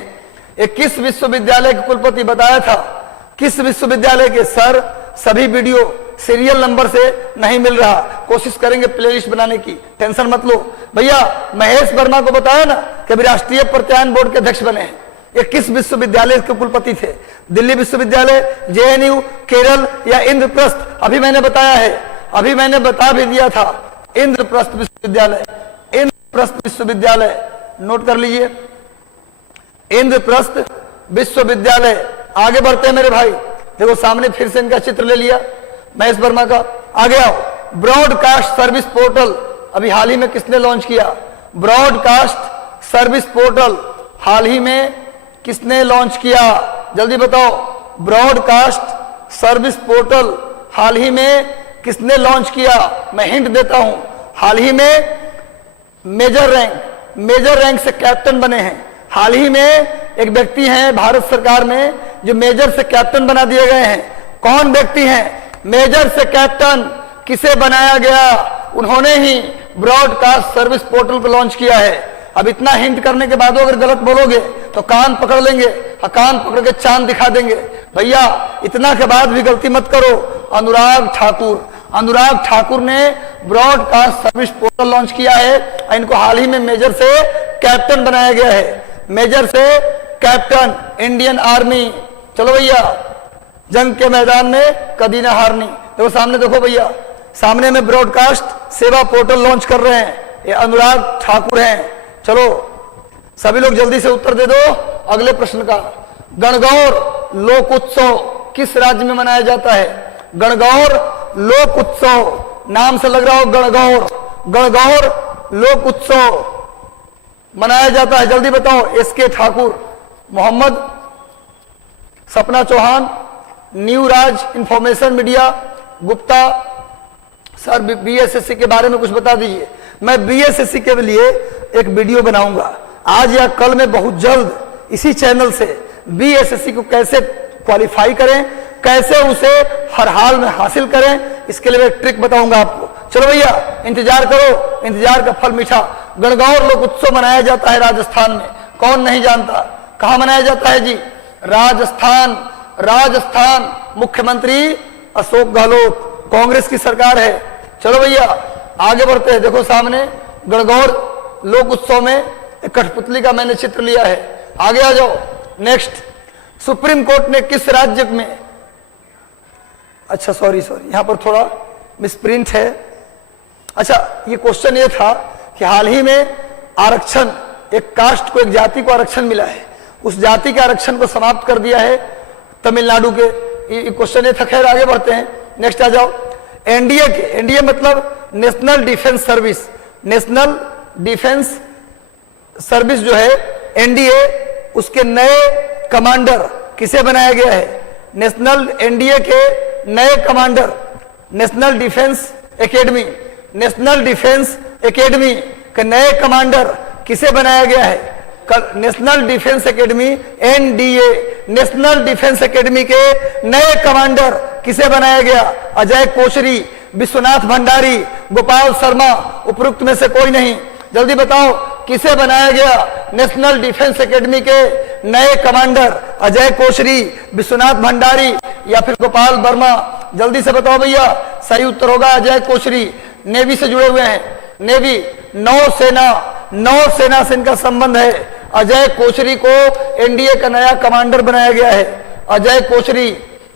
21 विश्वविद्यालय के कुलपति बताया था। किस विश्वविद्यालय के? सर सभी वीडियो सीरियल नंबर से नहीं मिल रहा, कोशिश करेंगे प्लेलिस्ट बनाने की, टेंशन मत लो भैया। महेश वर्मा को बताया ना कि अभी राष्ट्रीय प्रत्यायन बोर्ड के अध्यक्ष बने हैं। ये किस विश्वविद्यालय के कुलपति थे? दिल्ली विश्वविद्यालय, जेएनयू, केरल या इंद्रप्रस्थ? अभी मैंने बताया है, अभी मैंने बता भी दिया था, इंद्रप्रस्थ विश्वविद्यालय, इंद्रप्रस्थ विश्वविद्यालय, नोट कर लीजिए, इंद्रप्रस्थ विश्वविद्यालय। आगे बढ़ते हैं मेरे भाई, देखो सामने फिर से इनका चित्र ले लिया, महेश वर्मा का। आगे आओ, ब्रॉडकास्ट सर्विस पोर्टल अभी हाल ही में किसने लॉन्च किया? ब्रॉडकास्ट सर्विस पोर्टल हाल ही में किसने लॉन्च किया? जल्दी बताओ, ब्रॉडकास्ट सर्विस पोर्टल हाल ही में किसने लॉन्च किया? मैं हिंट देता हूं, हाल ही में मेजर रैंक से कैप्टन बने हैं। हाल ही में एक व्यक्ति हैं भारत सरकार में जो मेजर से कैप्टन बना दिए गए हैं। कौन व्यक्ति हैं? मेजर से कैप्टन किसे बनाया गया? उन्होंने ही ब्रॉडकास्ट सर्विस पोर्टल को लॉन्च किया है। अब इतना हिंट करने के बाद अगर गलत बोलोगे तो कान पकड़ लेंगे, कान पकड़ के चांद दिखा देंगे। भैया इतना के बाद भी गलती मत करो। अनुराग ठाकुर ने ब्रॉडकास्ट सर्विस पोर्टल लॉन्च किया है। इनको हाल ही में मेजर से कैप्टन बनाया गया है। मेजर से कैप्टन, इंडियन आर्मी। चलो भैया, जंग के मैदान में कभी ना हारनी। देखो सामने, देखो भैया सामने में ब्रॉडकास्ट सेवा पोर्टल लॉन्च कर रहे हैं, ये अनुराग ठाकुर हैं। चलो सभी लोग जल्दी से उत्तर दे दो अगले प्रश्न का। गणगौर लोक उत्सव किस राज्य में मनाया जाता है? गणगौर लोक उत्सव, नाम से लग रहा हो गणगौर लोक उत्सव मनाया जाता है। जल्दी बताओ, SK Thakur, Mohammed, Sapna Chauhan, new Raj information media, Gupta. Sir BSSC के बारे में कुछ बता दीजिए। मैं बीएसएससी के लिए एक वीडियो बनाऊंगा आज या कल में, बहुत जल्द, इसी चैनल से बीएसएससी को कैसे क्वालिफाई करें, कैसे उसे हर हाल में हासिल करें, इसके लिए एक ट्रिक बताऊंगा आपको। चलो भैया इंतजार करो, इंतजार का फल मीठा। गणगौर लोक उत्सव मनाया जाता है राजस्थान में। कौन नहीं जानता? कहां मनाया जाता है जी? राजस्थान। मुख्यमंत्री अशोक गहलोत, कांग्रेस की सरकार है। चलो भैया आगे बढ़ते हैं। देखो सामने गणगौर लोक उत्सव में एक कठपुतली का मैंने चित्र लिया है। आगे आ जाओ। नेक्स्ट, सुप्रीम कोर्ट ने किस राज्य में, अच्छा सॉरी यहां पर थोड़ा मिसप्रिंट है। अच्छा, ये क्वेश्चन ये था कि हाल ही में आरक्षण, एक कास्ट को, एक जाति को आरक्षण मिला है, उस जाति के आरक्षण को समाप्त कर दिया है तमिलनाडु के। ये क्वेश्चन ये था। खैर आगे बढ़ते हैं। नेक्स्ट आ जाओ। एनडीए के, एनडीए मतलब national defence service, national defence service जो है एनडीए, उसके नए कमांडर किसे बनाया गया है? नेशनल एनडीए के नए commander, national defence academy, national defence academy के नए कमांडर किसे बनाया गया है? National defence academy, NDA, national defence academy के नए कमांडर किसे बनाया गया? अजय कोचरी, विश्वनाथ भंडारी, गोपाल शर्मा, उपरोक्त में से कोई नहीं। जल्दी बताओ किसे बनाया गया? नेशनल डिफेंस एकेडमी के नए कमांडर अजय कोचरी, विश्वनाथ भंडारी या फिर गोपाल वर्मा? जल्दी से बताओ भैया। सही उत्तर होगा अजय कोचरी। नेवी से जुड़े हुए हैं, नेवी, नौसेना से इनका संबंध है। अजय कोचरी को एनडीए का नया कमांडर बनाया गया है। अजय कोचरी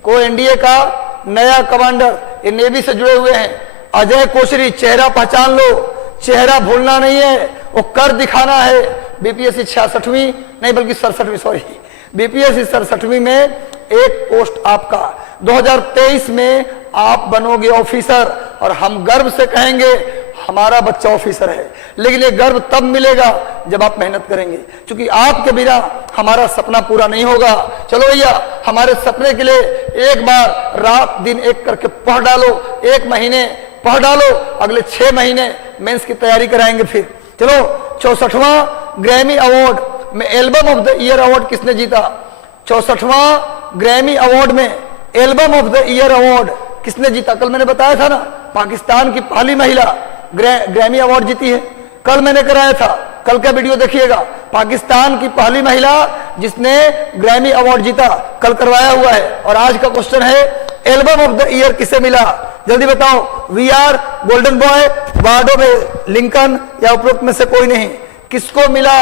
को एनडीए का नया कमांडर, ये नेवी से जुड़े हुए हैं। अजय कोचरी, चेहरा पहचान लो, चेहरा भूलना नहीं है, वो कर दिखाना है। बीपीएससी 66वीं नहीं बल्कि 67वीं, सॉरी बीपीएससी 67वीं में एक पोस्ट आपका 2023 में आप बनोगे ऑफिसर, और हम गर्व से कहेंगे हमारा बच्चा ऑफिसर है। लेकिन ये गर्व तब मिलेगा जब आप मेहनत करेंगे, क्योंकि आपके बिना हमारा सपना पूरा नहीं होगा। चलो भैया, हमारे सपने के लिए एक बार रात दिन एक करके पढ़ डालो, 1 महीने पढ़ डालो, अगले 6 महीने मेंस की तैयारी कराएंगे। फिर चलो 64वां ग्रैमी अवार्ड में album of the year award किसने जीता? 64वां ग्रैमी अवार्ड में album of the year award किसने जीता? कल मैंने बताया था ना, पाकिस्तान की पहली महिला ग्रैमी अवार्ड जीती है। कल मैंने कराया था, कल का वीडियो देखिएगा। पाकिस्तान की पहली महिला जिसने ग्रैमी अवार्ड जीता, कल करवाया हुआ है। और आज का क्वेश्चन है एल्बम ऑफ द ईयर किसे मिला? जल्दी बताओ। वी आर, गोल्डन बॉय, वार्डो में लिंकन या उपरोक्त में से कोई नहीं। किसको मिला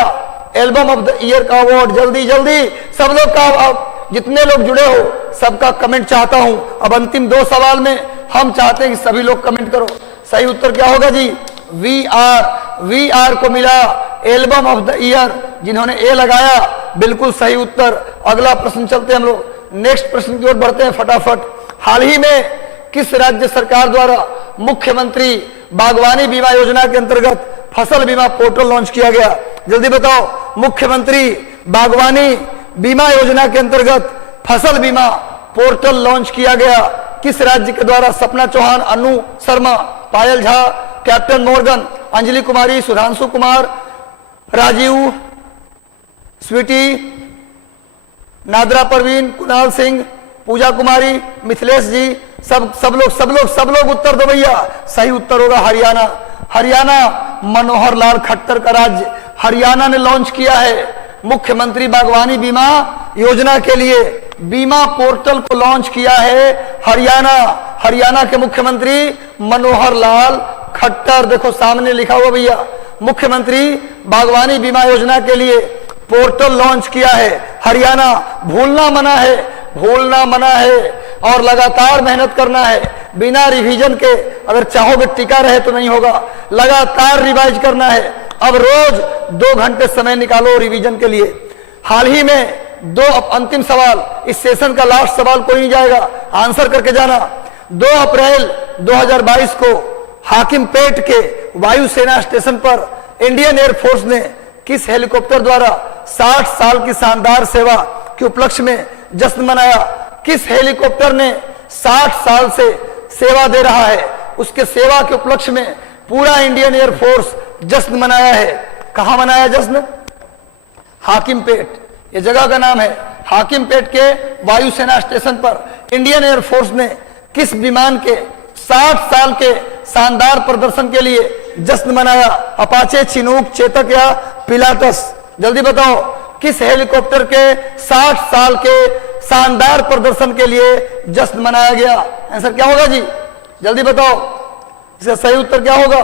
एल्बम ऑफ द ईयर का अवार्ड। जल्दी जल्दी सब लोग का, जितने लोग जुड़े हो सबका कमेंट चाहता हूं। अब अंतिम 2 सवाल में हम चाहते हैं कि सभी लोग कमेंट करो। सही उत्तर क्या होगा जी? वी आर को मिला एल्बम ऑफ द ईयर। जिन्होंने ए लगाया बिल्कुल सही उत्तर। अगला प्रश्न चलते हैं हम लोग, नेक्स्ट प्रश्न की ओर बढ़ते हैं फटाफट। हाल ही में किस राज्य सरकार द्वारा मुख्यमंत्री बागवानी बीमा योजना के अंतर्गत फसल बीमा पोर्टल लॉन्च किया गया? जल्दी बताओ, मुख्यमंत्री बागवानी बीमा योजना के अंतर्गत फसल बीमा पोर्टल लॉन्च किया गया किस राज्य के द्वारा? सपना चौहान, अनु शर्मा, पायल झा, कैप्टन मॉर्गन, अंजलि कुमारी, सुधांशु कुमार, राजीव, स्वीटी, नादरा परवीन, कुणाल सिंह, पूजा कुमारी, मिथिलेश जी, सब लोग उत्तर दो भैया। सही उत्तर होगा हरियाणा। हरियाणा मनोहर लाल खट्टर का राज्य हरियाणा ने लॉन्च किया है मुख्यमंत्री बागवानी बीमा योजना के लिए बीमा पोर्टल को लॉन्च किया है हरियाणा। हरियाणा के मुख्यमंत्री मनोहर लाल खट्टर, देखो सामने लिखा हुआ भैया, मुख्यमंत्री बागवानी बीमा योजना के लिए पोर्टल लॉन्च किया है हरियाणा। भूलना मना है, भूलना मना है और लगातार मेहनत करना है। बिना रिवीजन के अगर चाहोगे टिका रहे तो नहीं होगा, लगातार रिवाइज करना है। अब रोज 2 घंटे समय निकालो रिवीजन के लिए। हाल ही में 2 अंतिम सवाल, इस सेशन का लास्ट सवाल कोई नहीं जाएगा, आंसर करके जाना। 2 अप्रैल 2022 को हाकिमपेट के वायुसेना स्टेशन पर इंडियन एयरफोर्स ने किस हेलीकॉप्टर द्वारा 60 साल की शानदार सेवा के उपलक्ष्य में जश्न मनाया? किस हेलीकॉप्टर ने 60 साल से सेवा दे रहा है, उसके सेवा के उपलक्ष्य में पूरा इंडियन एयरफोर्स जश्न मनाया है? कहां मनाया जश्न? हाकिमपेट, ये जगह का नाम है। हाकिमपेट के वायुसेना स्टेशन पर इंडियन एयरफोर्स ने किस विमान के 60 साल के शानदार प्रदर्शन के लिए जश्न मनाया? अपाचे, चिनूक, चेतक या पिलाटस? जल्दी बताओ, किस हेलीकॉप्टर के 60 साल के शानदार प्रदर्शन के लिए जश्न मनाया गया? आंसर क्या होगा जी? जल्दी बताओ, इसका सही उत्तर क्या होगा?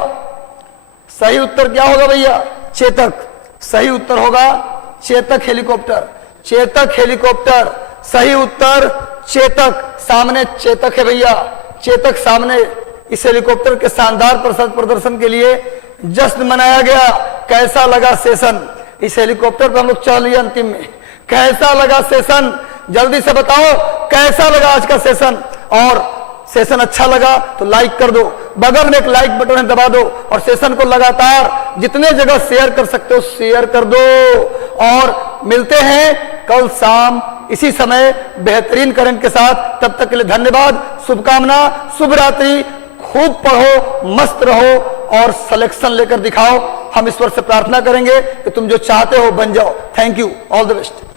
सही उत्तर क्या होगा भैया? चेतक। सही उत्तर होगा चेतक हेलीकॉप्टर। चेतक हेलीकॉप्टर, सही उत्तर चेतक। सामने चेतक है भैया, चेतक सामने। इस हेलीकॉप्टर के शानदार प्रदर्शन के लिए जश्न मनाया गया। कैसा लगा सेशन? इस हेलीकॉप्टर पर हम लोग चल लिए अंतिम में। कैसा लगा सेशन? जल्दी से बताओ कैसा लगा आज का सेशन। और सेशन अच्छा लगा तो लाइक कर दो, बगल में एक लाइक बटन है दबा दो, और सेशन को लगातार जितने जगह शेयर कर सकते हो शेयर कर दो। और मिलते हैं कल शाम इसी समय बेहतरीन कंटेंट के साथ। तब तक के लिए धन्यवाद, शुभकामना, शुभ रात्रि। खूब पढ़ो, मस्त रहो और सिलेक्शन लेकर दिखाओ। हम ईश्वर से प्रार्थना करेंगे कि तुम जो चाहते हो बन जाओ। Thank you, all the best.